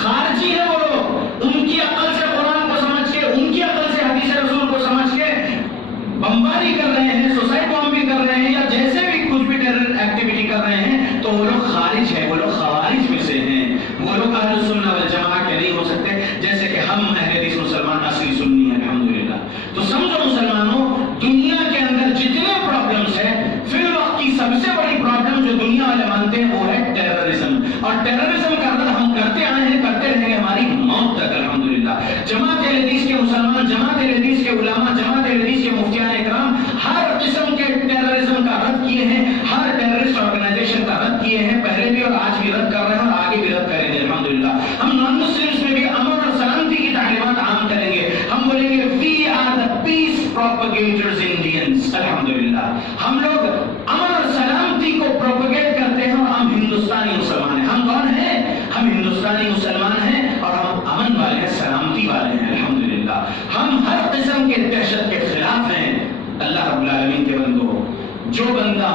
خارجی ہیں. وہ لوگ ان کی عقل سے قرآن کو سمجھ کے، ان کی عقل سے حدیث رسول کو سمجھ کے بمباری کر رہے ہیں، سوسائڈ بام بھی کر رہے ہیں، یا جیسے بھی کچھ بھی ٹیرر ایکٹیویٹی کر رہے ہیں، تو وہ لوگ خارج ہیں. وہ لوگ خوارج میں سے ہیں. وہ لوگ اہل السنہ والجماعہ کے نہیں ہو سکتے، جیسے کہ ہم اہل حدیث مسلمان اصلی سنی ہیں. الحمدللہ. تو سمجھو مسلمانوں، دنیا کے اندر جتنے پرابلمس ہیں، فی الوقت کی سب سے بڑی پرابلم جو دنیا والے مانتے ہیں وہ ہے ٹیررزم. اور ٹیررزم کا اگر ہم کرتے آئے ہیں، کرتے رہیں گے ہماری موت تک. الحمدللہ جماعت الحدیث کے مسلمان، جماعت الحدیث کے علماء، جماعت الحدیث کے مفتیان اکرام ہر قسم کے ٹیررزم کا رد کیے ہیں، ہر ٹیررسٹ آرگنائزیشن کا رد کیے ہیں، پہلے بھی اور آج بھی رد کر رہے ہیں اور آگے بھی رد کریں گے. الحمدللہ ہم نان مسلمس میں بھی امن اور سلامتی کی تعلیمات عام کریں گے. ہم بولیں گے we are the piece پروپیگیٹرز Indians. الحمدللہ ہم لوگ امن اور سلامتی کو پروپیگیٹ کرتے ہیں اور ہم ہندوستانی مسلمان ہیں. ہم کون ہیں؟ ہم ہندوستانی مسلمان ہیں اور ہم امن والے ہیں، سلامتی والے ہیں. الحمدللہ ہم ہر قسم کے دہشت کے خلاف ہیں. اللہ رب العالمین کے بندو، جو بندہ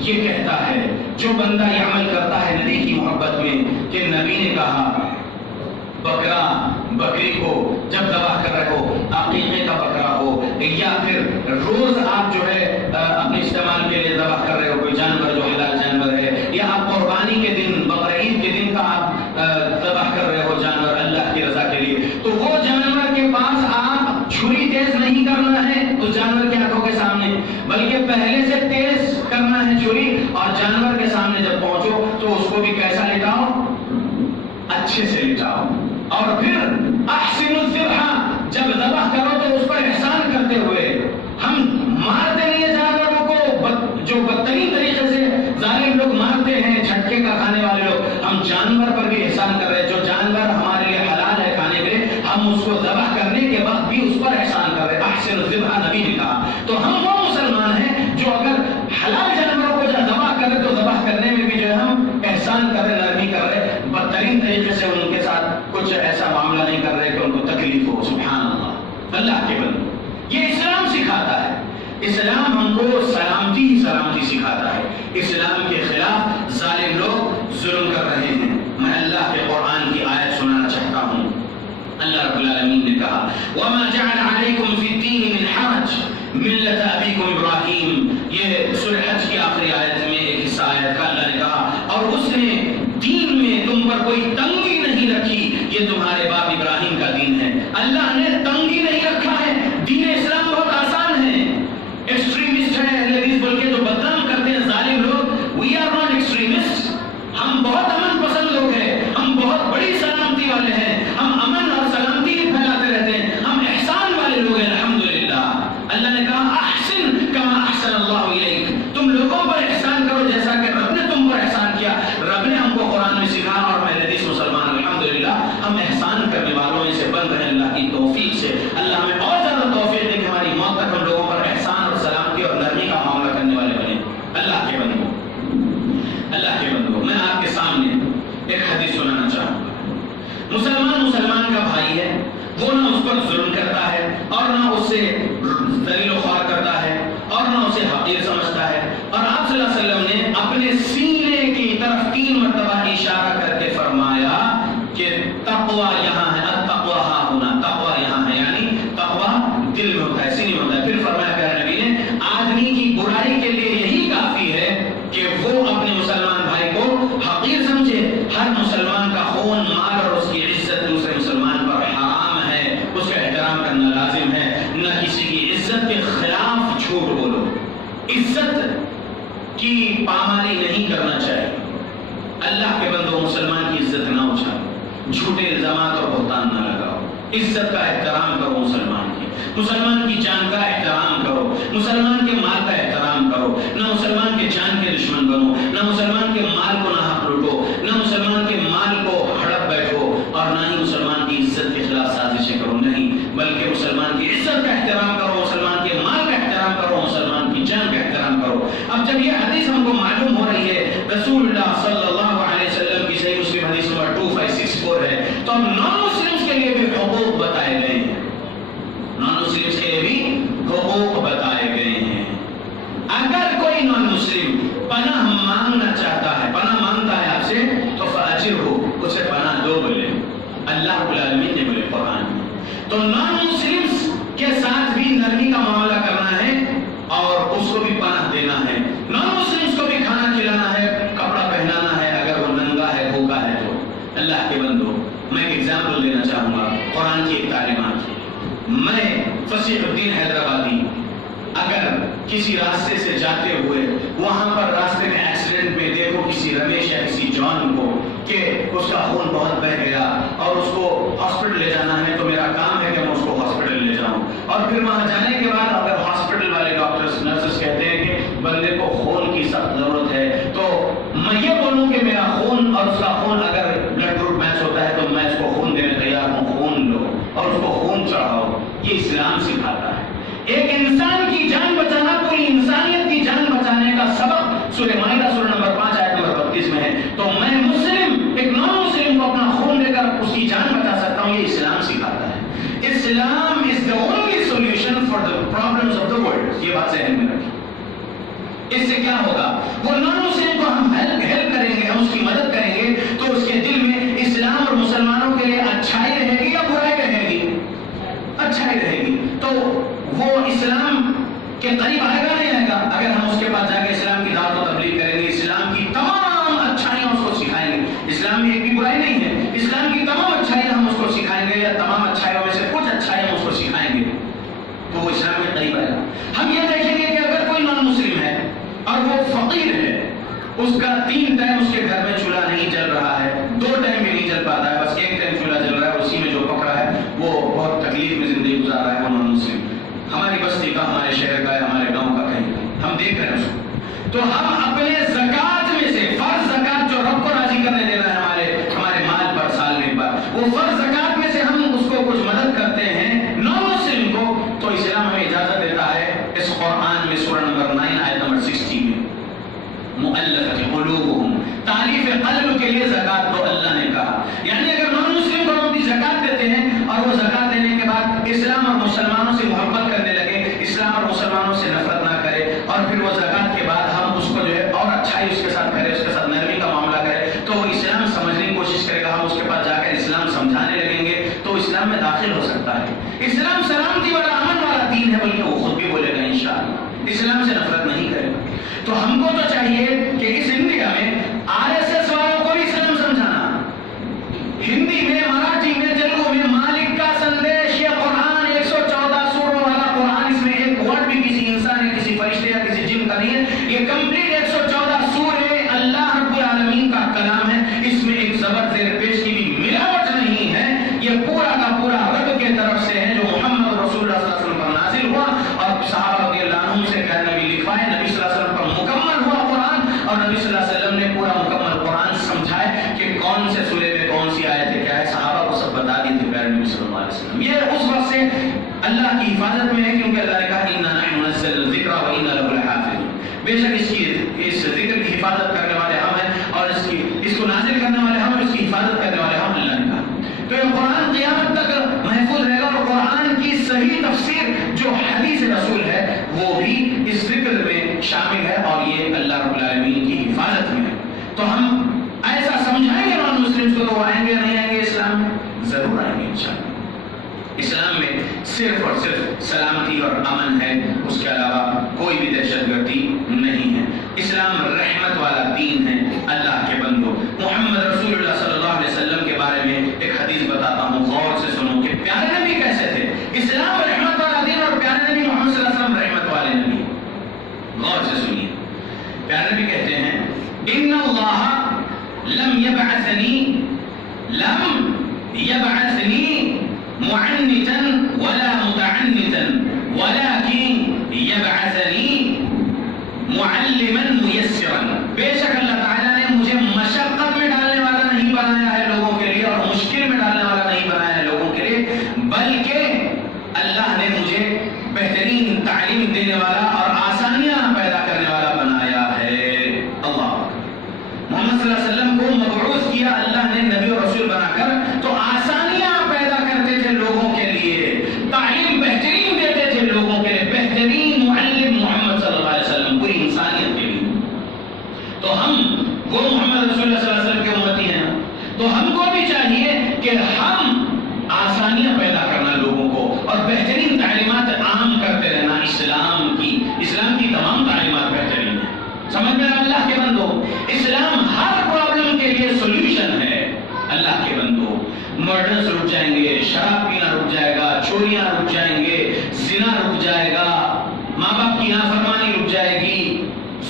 یہ کہتا ہے، جو بندہ یہ عمل کرتا ہے نبی کی محبت میں کہ نبی نے کہا بکرا بکری کو جب ذبح کر رہے ہو عقیقے کا بکرا ہو، یا پھر روز آپ جو ہے اپنے استعمال کے لیے ذبح کر رہے ہو کوئی جانور جو حلال جانور ہے، یا آپ قربانی کے دن بقر عید کے دن کا آپ ذبح کر رہے ہو جانور اللہ کی رضا کے لیے، تو وہ جانور کے پاس آپ چھری تیز نہیں کرنا ہے اس جانور کی آنکھوں کے سامنے، بلکہ پہلے سے تیز کرنا ہے چھری، اور جانور کے سامنے جب پہنچو تو اس کو بھی کیسا لٹاؤ؟ اچھے سے لٹاؤ. اور پھر احسن الذبح، جب ذبح کرو تو اس پر احسان کرتے ہوئے. ہم مارتے نہیں ہیں جانوروں کو جو بدترین طریقے سے ظالم لوگ مارتے ہیں، جھٹکے کا کھانے والے لوگ. ہم جانور پر بھی احسان کر رہے ہیں. جو جانور ہمارے لیے حلال ہے کھانے کے لیے، ہم اس کو ذبح کرنے کے وقت بھی اس پر احسان کر رہے ہیں. احسن الذبح نبی نے کہا. تو ہم وہ مسلمان ہیں جو اگر حلال جانوروں کو جب ذبح کرے تو ذبح کریں احسان کر رہے، نرمی کر رہے، بدترین طریقے سے ان کے ساتھ کچھ ایسا معاملہ نہیں کر رہے کہ ان کو تکلیف ہو. سبحان اللہ. اللہ کے بندے، یہ اسلام سکھاتا ہے. اسلام ہم کو سلامتی ہی سلامتی سکھاتا ہے. اسلام کے خلاف ظالم لوگ ظلم کر رہے ہیں. میں اللہ کے قرآن کی آیت سنانا چاہتا ہوں. اللہ رب العالمین نے کہا وَمَا جَعَلَ عَلَيْكُمْ فِي الدِّينِ مِنْ حَرَجٍ مِلَّةَ أَبِيكُمْ إِبْرَاهِيمَ. یہ سورہ حج کی آخری آیت میں ایک حصہ آیت کا اللہ نے کہا اور اس نے دین میں تم پر کوئی تنگی نہیں رکھی، یہ تمہارے باپ ابراہیم کا دین ہے. اللہ نے تنگی نہیں رکھا ہے. دین اسلام بہت آسان ہے. ایکسٹریمسٹ ہے اہل حدیث بول کے جو بدنام کرتے ہیں ظالم لوگ، وی آر ناٹ ایکسٹریمسٹ. ہم بہت امن پسند لوگ ہیں، ہم بہت بڑی سلامتی والے ہیں، ہم امن اور سلامتی پھیلاتے رہتے ہیں، ہم احسان والے لوگ ہیں. الحمدللہ. اللہ نے کہا احسن کما احسن اللہ الیک. تم لوگوں پر احسان کرو جیسا کہ رب نے تم پر احسان کیا. رب نے ہم کو قرآن میں سکھا اور اہل حدیث مسلمان الحمدللہ ہم احسان کرنے والوں میں سے بن رہے ہیں اللہ کی توفیق سے. اللہ ہمیں اور زیادہ توفیق دے کہ ہماری موت تک ہم لوگوں پر احسان اور سلامتی اور نرمی کا معاملہ کرنے والے بنے. اللہ کے بندو، اللہ کے بندو، میں آپ کے سامنے ایک حدیث سنانا چاہوں گا. مسلمان کا بھائی ہے، وہ نہ اس پر ظلم کرتا ہے اور نہ اس سے ذلیل و خوار کرتا ہے اور نہ اسے حقیر سمجھتا ہے. اور آپ صلی اللہ علیہ وسلم نے اپنے سینے کی طرف 3 مرتبہ اشارہ کر کے فرمایا کہ تقوی یہاں ہے، التقوی ہاں ہونا، تقوی یہاں ہے. یعنی تقوی دل میں ہوتا ہے، سینے میں ہوتا ہے. پھر فرمایا پیارے نبی نے آدمی کی برائی کے لیے یہی کافی ہے کہ وہ اپنے مسلمان بھائی کو حقیر سمجھے. ہر مسلمان کا خون، مال اور اس کی عزت دوسرے مسلمان پر حرام ہے. اس کا احترام کرنا لازم ہے. نہ کسی کی عزت کے خلاف جھوٹ بولو. عزت کی پامالی نہیں کرنا چاہیے. اللہ کے بندو، مسلمان کی عزت نہ اچھالو، جھوٹے الزامات اور بہتان نہ لگاؤ. عزت کا احترام کرو مسلمان کی. مسلمان کی جان کا احترام کرو، مسلمان کے مال کا احترام کرو. نہ مسلمان کے جان کے دشمن بنو، نہ مسلمان کے مال کو نہ حق لوٹو، نہ مسلمان کے مال کو ہڑپ بیٹھو اور نہ ہی مسلمان کی عزت کے خلاف سازشیں کرو. نہیں، بلکہ مسلمان کی عزت کا احترام کرو، مسلمان کے مال کا احترام کرو، مسلمان کی جان کا احترام کرو. اب جب یہ حدیث ہم کو معلوم ہو رہی ہے، رسول اللہ صلی اللہ علیہ وسلم کی صحیح مسلم حدیث نمبر 2564 ہے، تو اب نان مسلمس کے لیے بھی حقوق بتائے گئے ہیں. نان مسلمس کے لیے بھی حقوق بتائے گئے ہیں. اگر کوئی نان مسلم پناہ مانگنا چاہتا ہے، پناہ مانگتا ہے آپ سے، تو فاجرہو، اسے پناہ دو بولے. اللہ رب العالمین نے بولے قرآن میں. تو نان مسلمس کے ساتھ بھی نرمی کا معاملہ کرنا ہے اور اس کو بھی پناہ دینا ہے. نان مسلمس کو بھی کھانا کھلانا ہے، کپڑا پہنانا ہے اگر وہ ننگا ہے، بھوکا ہے تو. اللہ کے بندو، میں ایک ایگزامپل دینا چاہوں گا قرآن کی ایک تعلیمات. میں فصیح الدین حیدرآبادی اگر کسی راستے سے جاتے ہوئے وہاں پر راستے میں ایکسیڈنٹ میں دیکھو کسی رمیش یا کسی جان کو کہ اس کا خون بہت بہہ گیا اور اس کو ہاسپٹل لے جانا ہے، تو میرا کام ہے کہ میں اس کو ہاسپٹل لے جاؤں. اور پھر وہاں جانے کے بعد اگر ہاسپٹل والے ڈاکٹرز نرسز کہتے ہیں کہ بندے کو خون کی سخت ضرورت ہے، تو میں یہ بولوں کہ میرا خون اور اس کا خون اگر بلڈ گروپ میچ ہوتا ہے تو میں اس کو خون دینے تیار ہوں. خون لو اور اس کو خون چڑھاؤ. یہ اسلام سکھاتا ہے. ایک انسان کی جان بچانا پوری انسانیت کی جان بچانے کا سبق سورہ مائدہ سورہ نمبر 5 آیت نمبر 32 میں ہے. تو میں مسلم ایک نان مسلم کو اپنا خون دے کر اس کی جان بچا سکتا ہوں. یہ اسلام سکھاتا ہے. اسلام از the only solution for the problems of the world. یہ بات ذہن میں رکھیں. اس سے کیا ہوگا؟ وہ نان مسلم کو ہم ہیلپ کریں گے، ہم اس کی مدد کریں گے تو اس کے دل میں اسلام اور مسلمانوں کے لیے اچھائی رہے گی یا برائی رہے گی؟ اچھائی رہے گی. تو وہ اسلام کے قریب آئے گا نہیں آئے گا؟ اگر ہم اس کے پاس جا کے اسلام کی دعوت و تبلیغ کریں گے، اسلام کی تمام اچھائیاں اس کو سکھائیں گے. اسلام میں ایک بھی برائی نہیں ہے. اسلام کی تمام اچھائیاں ہم اس کو سکھائیں گے یا تمام اچھائیوں میں سے کچھ اچھائیاں اس کو سکھائیں گے تو وہ اسلام کے قریب آئے گا. ہم یہ دیکھیں گے کہ اگر کوئی نان مسلم ہے اور وہ فقیر ہے، اس کا 3 ٹائم اس کے گھر میں چولہا نہیں جل رہا ہے، 2 ٹائم بھی نہیں جل پاتا ہے، بس 1 ٹائم چولہا جل رہا ہے، اسی میں جو پکڑا ہے وہ بہت تکلیف میں زندگی گزار رہا ہے، وہ نان مسلم. ہماری بستی کا، ہمارے شہر کا، ہمارے گاؤں کا کہیں ہم دیکھ رہے ہیں اس کو. تو ہم اپنے زکات میں سے فرض زکات جو رب کو راضی کرنے دینا ہے ہمارے مال پر سال میں ایک بار، وہ فرض زکات میں سے ہم اس کو کچھ مدد کرتے ہیں نان مسلم کو، تو اسلام ہمیں اجازت دیتا ہے اس قرآن میں سورہ نمبر 9 آیت نمبر 60 میں مؤلفۃ قلوبہم، خالیف قلب کے لیے زکات دو، اللہ نے کہا. یعنی اگر نان مسلم کو ہم اپنی زکات دیتے ہیں اور وہ زکات دینے کے بعد اسلام اور مسلمانوں سے محبت کرنے لگے، اسلام اور مسلمانوں سے نفرت نہ کرے، اور پھر وہ زکات کے بعد ہم اس کو جو ہے اور اچھائی اس کے ساتھ کرے، اس کے ساتھ نرمی کا معاملہ کرے، تو وہ اسلام سمجھنے کی کوشش کرے گا. ہم اس کے پاس جا کر اسلام سمجھانے لگیں گے تو اسلام میں داخل ہو سکتا ہے. اسلام سلامتی والا امن والا دین ہے، بلکہ وہ خود بھی بولے گا انشاءاللہ اسلام سے نفرت نہیں کرے گا. تو ہم کو تو چاہیے کہ اس انڈیا میں RSS والوں کو بھی اسلام سمجھانا، ہندی میں، مراٹھی میں، تیلگو میں مالک کا سندیش، یہ قرآن 114 سوروں والا قرآن، اس میں ایک ورڈ بھی کسی انسان یا کسی فرشتے یا کسی جن کا نہیں ہے. یہ کمپلیٹ 114 سورے اللہ رب العالمین کا کلام ہے. اس میں ایک زبر زیر پیش کی بھی ملاوٹ نہیں ہے. یہ پورا کا پورا رب کے طرف سے ہے جو محمد رسول اللہ صلی اللہ علیہ وسلم پر نازل ہوا اور صحابہ رضی اللہ عنہم سے کہا نبی لکھوائے. نبی صلی اللہ علیہ وسلم پر مکمل ہوا قرآن، اور نبی صلی اللہ علیہ وسلم نے پورا مکمل قرآن سمجھائے کہ کون سے سورے میں کون سی آیت ہے، کیا ہے. صحابہ کو سب بتا دی تھی پیارے نبی صلی اللہ علیہ وسلم. یہ اس وقت سے اللہ کی حفاظت میں ہے، کیونکہ اللہ نے کہا اِنَّا نَحْنُ نَزَّلْنَا الذِّكْرَ وَإِنَّا لَهُ لَحَافِظُونَ. بے شک اس ذکر کی حفاظت کرنے والے ہم ہیں، اور اس کو نازل کرنے والے ہم، اور اس کی حفاظت کرنے والے ہم، اللہ نے کہا. تو یہ قرآن قیامت تک محفوظ رہے گا، اور قرآن کی صحیح تفسیر جو حدیث رسول ہے وہ بھی اس ذکر میں شامل ہے، اور یہ اللہ رب العالمین کی حفاظت میں ہے. تو ہم ایسا سمجھائیں گے نان مسلمس کو، تو وہ آئیں گے یا نہیں آئیں گے اسلام میں؟ ضرور آئیں گے انشاءاللہ. اسلام میں صرف اور صرف سلامتی اور امن ہے، اس کے علاوہ کوئی بھی دہشت گردی نہیں ہے. اسلام رحمت والا دین ہے. اللہ کے بندو، محمد رسول اللہ صلی اللہ علیہ وسلم کے بارے میں ایک حدیث بتاتا ہوں، غور سے سنو کہ پیارے نبی کیسے تھے. اسلام رحمت والا دین اور پیارے نبی محمد صلی اللہ علیہ وسلم رحمت والے نبی. غور سے سنیے. پیارے نبی کہتے ہیں ان اللہ لم يبعثني معنتا ولا متعنتا ولكن يبعثني معلما ميسرا. بے شک اللہ تعالیٰ نے مجھے مشقت میں ڈالنے والا نہیں بنایا ہے لوگوں کے لیے، اور مشکل میں ڈالنے والا نہیں بنایا ہے لوگوں کے لیے، بلکہ اللہ نے مجھے بہترین تعلیم دینے والا اور آسانیاں پیدا کرنے والا بنایا ہے. اللہ محمد صلی اللہ علیہ وسلم کو مبعوث کیا اللہ نے نبی اور رسول بنا کر، تو آسانیاں پیدا کرتے تھے لوگوں کے لیے، تعلیم بہترین دیتے تھے لوگوں کے لیے. بہترین معلم محمد صلی اللہ علیہ وسلم پوری انسانیت کے لیے. تو ہم وہ محمد رسول اللہ صلی اللہ علیہ وسلم کے امتی ہیں، تو ہم کو بھی چاہیے کہ ہم آسانیاں پیدا کرنا لوگوں کو، اور بہترین تعلیمات عام کرتے رہنا. اسلام کی تمام تعلیمات بہترین ہیں. سمجھ میں اللہ کے بندو، اسلام ہر پرابلم کے لیے سولوشن ہے. اللہ کے بندو، مرڈرز رک جائیں گے، شراب پینا رک جائے گا، چوریاں رک جائیں گے، زنا رک جائے گا، ماں باپ کی نافرمانی رک جائے گی،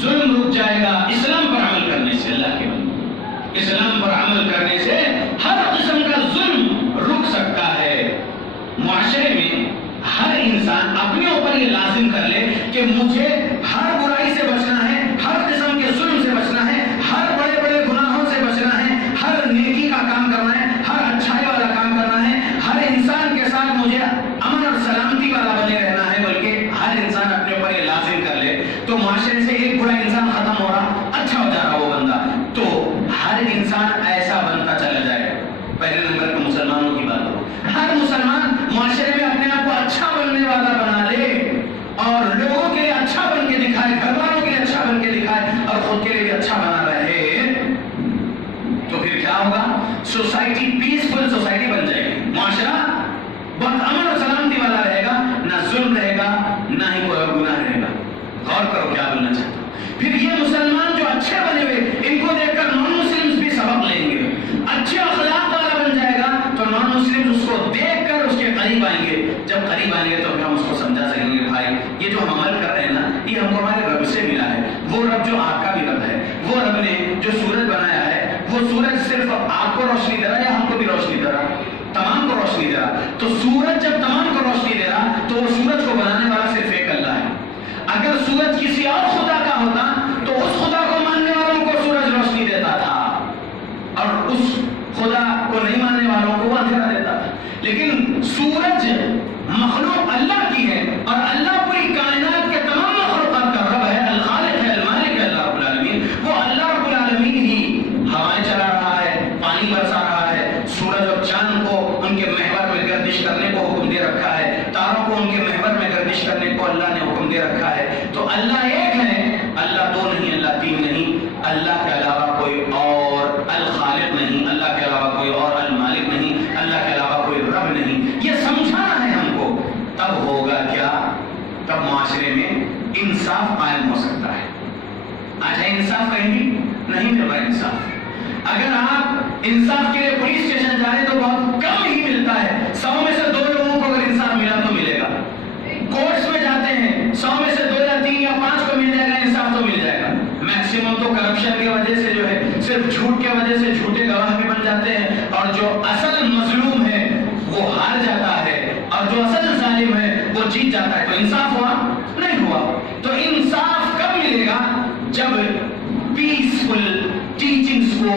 ظلم رک جائے گا اسلام پر عمل کرنے سے. اللہ کے بندو، اسلام پر عمل کرنے سے ہر قسم کا ظلم رک سکتا ہے. معاشرے میں ہر انسان اپنے اوپر یہ لازم کر لے کہ مجھے ہر برائی سے بچنا ہے، ہر قسم کے ظلم سے بچنا ہے، ہر بڑے بڑے گناہوں سے بچنا ہے، ہر نیکی کا کام کرنا ہے، ہر اچھائی والا کام کرنا ہے، ہر انسان کے ساتھ مجھے امن اور سلامتی والا بنے رہنا ہے. بلکہ ہر انسان اپنے اوپر یہ لازم کر لے تو معاشرے سے ایک برا انسان ختم ہو رہا، اچھا ہو جا رہا وہ بندہ. تو ہر انسان ایسا بنتا چلا جائے. پہلے نمبر پہ مسلمانوں کی بات ہو، ہر مسلمان معاشرے میں اپنے آپ کو اچھا بننے والا بنا لے، اور لوگوں کے لیے اچھا بن کے دکھائے، گھر والوں کے لیے اچھا بن کے دکھائے، اور خود کے لیے بھی اچھا بنا رہے. تو پھر کیا ہوگا؟ سوسائٹی پیسفل سوسائٹی بن جائے گی. معاشرہ بہت امن اور سلامتی والا رہے گا، نہ ظلم رہے گا، نہ ہی کوئی گناہ رہے گا. غور کرو کیا بولنا چاہتا ہوں. پھر یہ مسلمان جو اچھے بنے ہوئے، ان کو دیکھ کر نان مسلمز بھی سبق لیں گے. اچھے اخلاق والا بن جائے گا تو نان مسلم اس کو دیکھ کر اس کے قریب آئیں گے. جب قریب آئیں گے تو پھر ہم اس کو سمجھا سکیں گے بھائی یہ جو ہم عمل کر رہے ہیں نا، یہ ہم کو ہمارے رب سے ملا ہے. وہ رب جو آپ کا بھی رب ہے، وہ رب نے جو سورج بنایا ہے، وہ سورج صرف آپ کو روشنی دے رہا ہے یا ہم کو بھی روشنی دے رہا ہے؟ تمام کو روشنی دے رہا. تو سورج جب تمام کو روشنی دے رہا تو وہ سورج کو بنانے والا صرف ایک اللہ ہے. اگر سورج کسی اور خدا کا ہوتا تو اس خدا کو ماننے والوں کو سورج روشنی دیتا تھا، اور اس خدا کو نہیں ماننے والوں کو وہ اندھیرا دیتا تھا. لیکن سورج مخلوق اللہ کی ہے، اور اللہ پوری کائنات کے تمام مخلوقات کا رب ہے، الخالق ہے، المالک ہے اللہ رب العالمین. وہ اللہ رب العالمین ہی دین نہیں، اللہ کے علاوہ کوئی اور الخالق نہیں، اللہ کے علاوہ کوئی اور المالک نہیں، اللہ کے علاوہ کوئی رب نہیں، یہ سمجھانا ہے ہم کو، تب ہوگا کیا؟ تب معاشرے میں انصاف قائم ہو سکتا ہے۔ آج ہے انصاف کہیں بھی نہیں مل رہا انصاف۔ اگر آپ انصاف کے لیے پولیس اسٹیشن جائیں تو بہت کم ہی ملتا ہے، 100 میں سے 2 لوگوں کو اگر انصاف ملا تو ملے گا۔ کورٹس میں جاتے ہیں 100 میں سے 2 یا 3 یا 5 کو مل جائے گا، انصاف تو مل جائے گا۔ میکسیمم تو کرپشن کی وجہ سے جو ہے صرف جھوٹ کی وجہ سے جھوٹے گواہ بھی بن جاتے ہیں، اور جو اصل مظلوم ہے وہ ہار جاتا ہے، اور جو اصل ظالم ہے وہ جیت جاتا ہے۔ تو انصاف ہوا؟ نہیں ہوا۔ تو انصاف کب ملے گا؟ جب پیسفل ٹیچنگز کو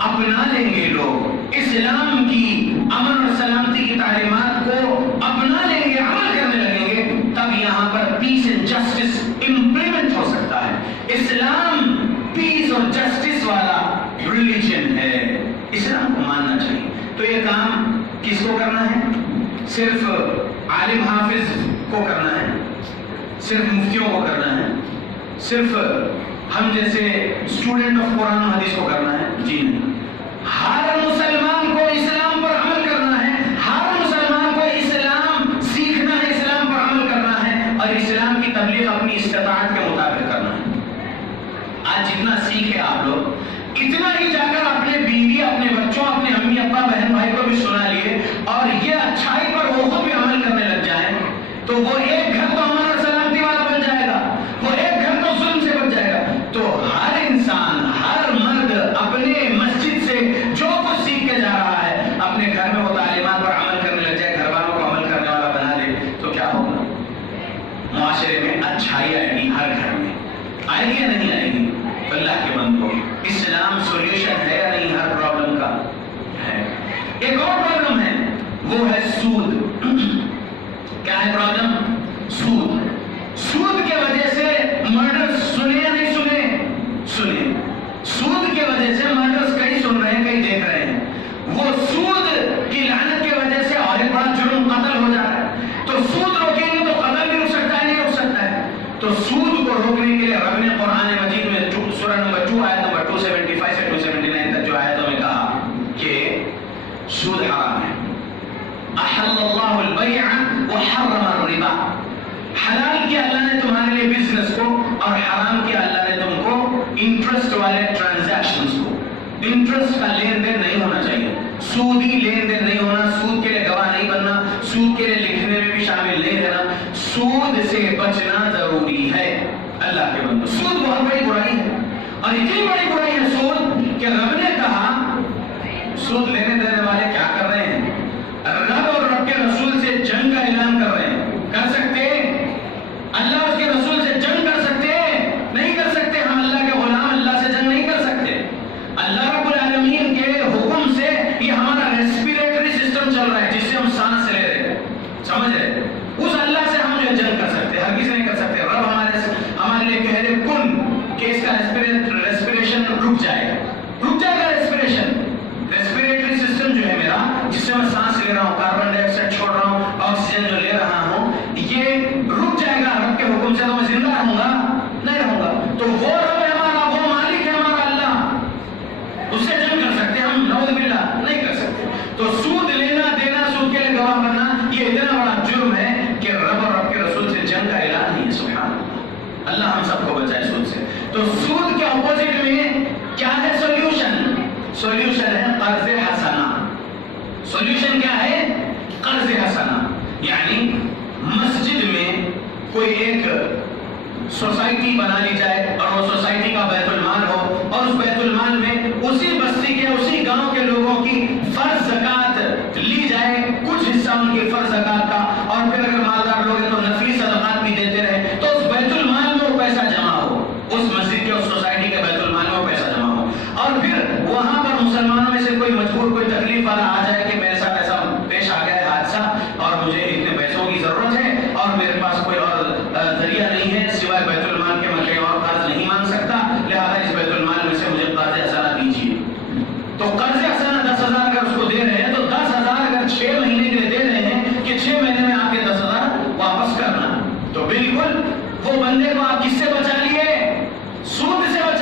اپنا لیں گے لوگ، اسلام کی امن اور سلامتی کی تعلیمات کو اپنا لیں گے، عمل کرنے لگیں گے، تب یہاں پر پیس اینڈ جسٹس امپلیمنٹ ہو سکتا ہے۔ اسلام پیس اور جسٹس والا ریلیجن ہے، اسلام کو ماننا چاہیے۔ تو یہ کام کس کو کرنا ہے؟ صرف عالم حافظ کو کرنا ہے، صرف مفتیوں کو کرنا ہے، صرف ہم جیسے اسٹوڈنٹ آف قرآن حدیث کو کرنا ہے؟ جی نہیں، ہر مسلمان کو اسلام پر عمل کرنا ہے، ہر مسلمان کو اسلام سیکھنا ہے، اسلام پر عمل کرنا ہے، اور اسلام کی تبلیغ اپنی استطاعت کے مطابق کرنا ہے۔ آج جتنا سیکھے آپ لوگ، اتنا ہی جا کر اپنے بیوی، اپنے بچوں، اپنے امی ابا بہن بھائی کو بھی سنا لیے، اور یہ اچھائی پر وہ خود بھی عمل کرنے لگ جائیں، تو وہ ایک گھر تو امن اور سلامتی والا بن جائے گا، وہ ایک گھر تو ظلم سے بچ جائے گا۔ تو ہر انسان، ہر مرد اپنے مسجد سے جو کچھ سیکھ کے جا رہا ہے، اپنے گھر میں وہ تعلیمات پر عمل کرنے لگ جائے، گھر والوں کو عمل کرنے والا بنا دے، تو کیا ہوگا؟ معاشرے میں اچھائی آئے گی، ہر گھر میں آئے گی یا نہیں آئے گی؟ اللہ کے بندوں، اسلام سولوشن ہے یا نہیں ہر پرابلم کا؟ ہے۔ ایک اور پرابلم ہے، وہ ہے سود۔ کیا ہے پرابلم؟ سود۔ سود کے وجہ سے مرڈر سنے یا نہیں سنے؟ سنے۔ سود کے وجہ سے مرڈرز کئی سن رہے ہیں، کئی دیکھ رہے ہیں۔ وہ سود کی لعنت کی وجہ سے اور ایک بڑا جرم قتل ہو جا رہا ہے۔ تو سود روکیں گے تو قتل بھی رک سکتا ہے، نہیں رک سکتا ہے۔ تو سود کو روکنے کے لیے رب نے قرآن مجید میں سورہ نمبر 2 آیت نمبر 275 سے 279 تک جو آیتوں میں کہا کہ سود حرام ہے۔ احل اللہ البیع وحرم الربا، حلال کیا اللہ نے تمہارے لیے بزنس کو، اور حرام کیا اللہ نے تم کو انٹرسٹ والے ٹرانزیکشنز کو۔ انٹرسٹ کا لین دین نہیں ہونا چاہیے، سودی لین دین نہیں ہونا، سود کے لیے گواہ نہیں بننا، سود کے لیے لکھنے میں بھی شامل نہیں رہنا، سود سے بچنا ضروری ہے۔ اللہ کے بندو، سود بہت بڑی برائی ہے، اور اتنی بڑی برائی ہے سود کہ رب نے کہا سود لینے دینے والے کیا کر رہے ہیں؟ رب اور رب کے رسول سے جنگ کا اعلان کر رہے ہیں۔ کر سکتے؟ اللہ اس کے رسول سے جنگ کر سکتے؟ نہیں کر سکتے۔ ہم اللہ کے غلام اللہ سے جنگ نہیں کر سکتے۔ اللہ رب العالمین کے حکم سے یہ ہمارا ریسپیریٹری سسٹم چل رہا ہے، جس سے ہم سانس لے رہے ہیں، سمجھ رہے؟ اس اللہ سے ہم جو جنگ کر سکتے، ہر کسی نہیں کر سکتے۔ رب ہمارے لیے کہہ دے کن کہ اس کا ریسپریشن رک جائے گا ریسپیریٹری سسٹم جو ہے میرا، جس سے میں سانس لے رہا ہوں، کاربن ڈائی آکسائڈ چھوڑ رہا ہوں، آکسیجن جو لے رہا ہوں، یہ رک جائے گا رب کے حکم سے، تو میں زندہ رہوں گا؟ نہیں رہوں گا۔ تو وہ رب ہے ہمارا، وہ مالک ہے ہمارا اللہ، اس سے جنگ کر سکتے ہم؟ نعوذ باللہ نہیں کر سکتے۔ تو سود لینا دینا، سود کے لیے گواہ بننا، یہ اتنا بڑا جرم ہے کہ رب اور رب کے رسول سے جنگ کا اعلان ہی ہے۔ سبحان اللہ، اللہ ہم سب کو بچائے سود سے۔ تو سود کے اپوزٹ میں کیا ہے سولوشن؟ سولوشن ہے قرض حسنہ۔ سولوشن کیا ہے؟ قرض حسنہ، یعنی مسجد میں کوئی ایک سوسائٹی بنا لی جائے، اور وہ سوسائٹی کا بیت المال ہو، اور اس بیت المال میں اسی بستی کے، اسی گاؤں کے لوگوں کی فرض زکوٰۃ لی جائے، کچھ حصہ ان کی فرض زکوٰۃ کا، اور پھر اگر مالدار لوگ ہیں تو نفلی صدقات بھی دیتے رہے، تو اس بیت المال میں وہ پیسہ جمع ہو، اس مسجد کے، اس سوسائٹی کے بیت المال میں وہ پیسہ جمع ہو، اور پھر وہاں پر مسلمانوں میں سے کوئی مجبور، کوئی تکلیف والا آ جائے کہ میرے ساتھ ایسا پیش آ گیا ہے حادثہ، اور مجھے اتنے پیسوں کی ضرورت ہے، اور میرے پاس کوئی اور ذریعہ نہیں ہے سوائے بیت المال کے، میں کہیں اور قرض نہیں مانگ سکتا، لہٰذا اس بیت المال میں سے مجھے قرض حسنہ دیجیے۔ تو قرض حسنہ 10,000 اگر اس کو دے رہے ہیں، تو 10,000 اگر 6 مہینے کے لیے دے رہے ہیں کہ 6 مہینے میں آپ کے 10,000 واپس کرنا، تو بالکل وہ بندے کو آپ کس سے بچا لیے؟ سود سے بچا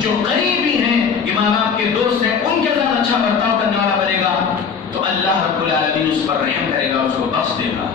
جو قریبی ہیں، یہ ماں باپ کے دوست ہیں، ان کے ساتھ اچھا برتاؤ کرنے والا بنے گا تو اللہ رب العالمین اس پر رحم کرے گا، اس کو بخش دے گا۔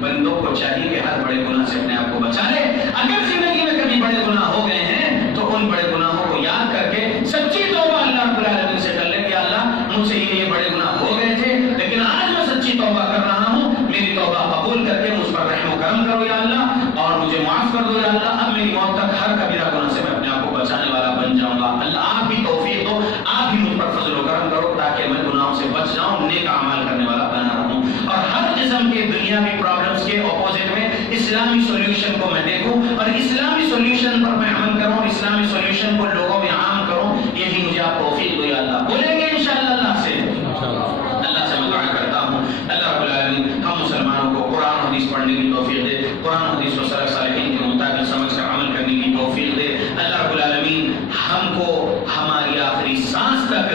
بندوں کو چاہیے کہ ہر بڑے گناہ سے اپنے آپ کو بچا لے۔ اگر زندگی میں کبھی بڑے گناہ ہو گئے ہیں تو ان بڑے گناہوں کو یاد کر کے سچی توبہ اللہ رب العالمین سے کر لے کہ اللہ مجھ سے یہ بڑے گناہ ہو گئے تھے، لیکن آج میں سچی توبہ کر رہا ہوں، میری توبہ قبول کر کے مجھ پر رحم و کرم کرو یا اللہ، اور مجھے معاف کر دو یا اللہ، اب میری موت تک ہر کبیرہ گناہ سے میں اپنے آپ کو بچانے والا بن جاؤں گا۔ اللہ آپ بھی توفیق دو، آپ بھی مجھ پر فضل و کرم کرو تاکہ میں گناہوں سے بچ جاؤں، نیک اعمال کرنے والا بنا رہوں، اور ہر قسم کے دنیاوی پرابلمز کے اپوزٹ میں اسلامی سولوشن کو میں دیکھوں اور اسلامی سولوشن پر میں عمل کروں، اسلامی سولوشن کو لوگوں میں عام کروں۔ یہی مجھے آپ توفیق دو یا اللہ۔ بولیں گے انشاءاللہ اللہ سے؟ اللہ سے میں دعا کرتا ہوں اللہ رب العالمین ہم مسلمانوں کو قرآن و حدیث پڑھنے کی توفیق دے، قرآن و حدیث کو سلف صالحین کے مطابق سمجھ کر عمل کرنے کی توفیق دے۔ اللہ رب العالمین ہم کو ہماری آخری سانس تک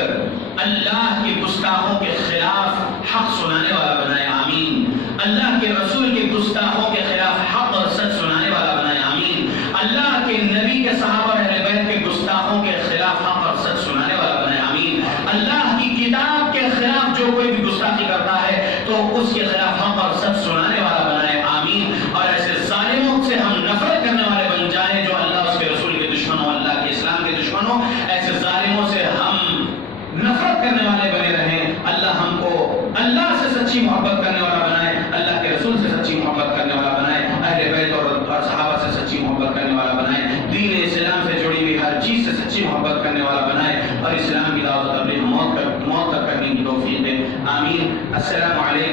اللہ کے گستاخوں کے خلاف حق سنانے والا بنائے، آمین۔ اللہ کے رسول کے گستاخوں کے خلاف حق اور سچ سنانے والا بنائے، آمین۔ اللہ کے نبی کے صحابہ اور اہل بیت کے گستاخوں کے خلاف حق اور سچ سنانے والا بنائے، آمین۔ اللہ کی کتاب کے خلاف جو کوئی بھی گستاخی کرتا ہے تو اس کے خلاف حق اور سچ سنانے والا بنائے، آمین۔ اور ایسے ظالموں سے ہم نفرت کرنے والے بن جائیں جو اللہ اس کے رسول کے دشمن ہو، اللہ کے اسلام کے دشمن ہو، ایسے ظالموں سے ہم نفرت کرنے والے بنے رہیں۔ اللہ ہم کو اللہ سے سچی محبت کرنے والا بنائے، اللہ کے رسول سے سچی محبت کرنے والا بنائے، اہل بیت اور صحابہ سے سچی محبت کرنے والا بنائے، دین اسلام سے جڑی ہوئی ہر چیز سے سچی محبت کرنے والا بنائے، اور اسلام کی دعوت و تبلیغ موت تک کرنے کی توفیق دے، آمین۔ السلام علیکم۔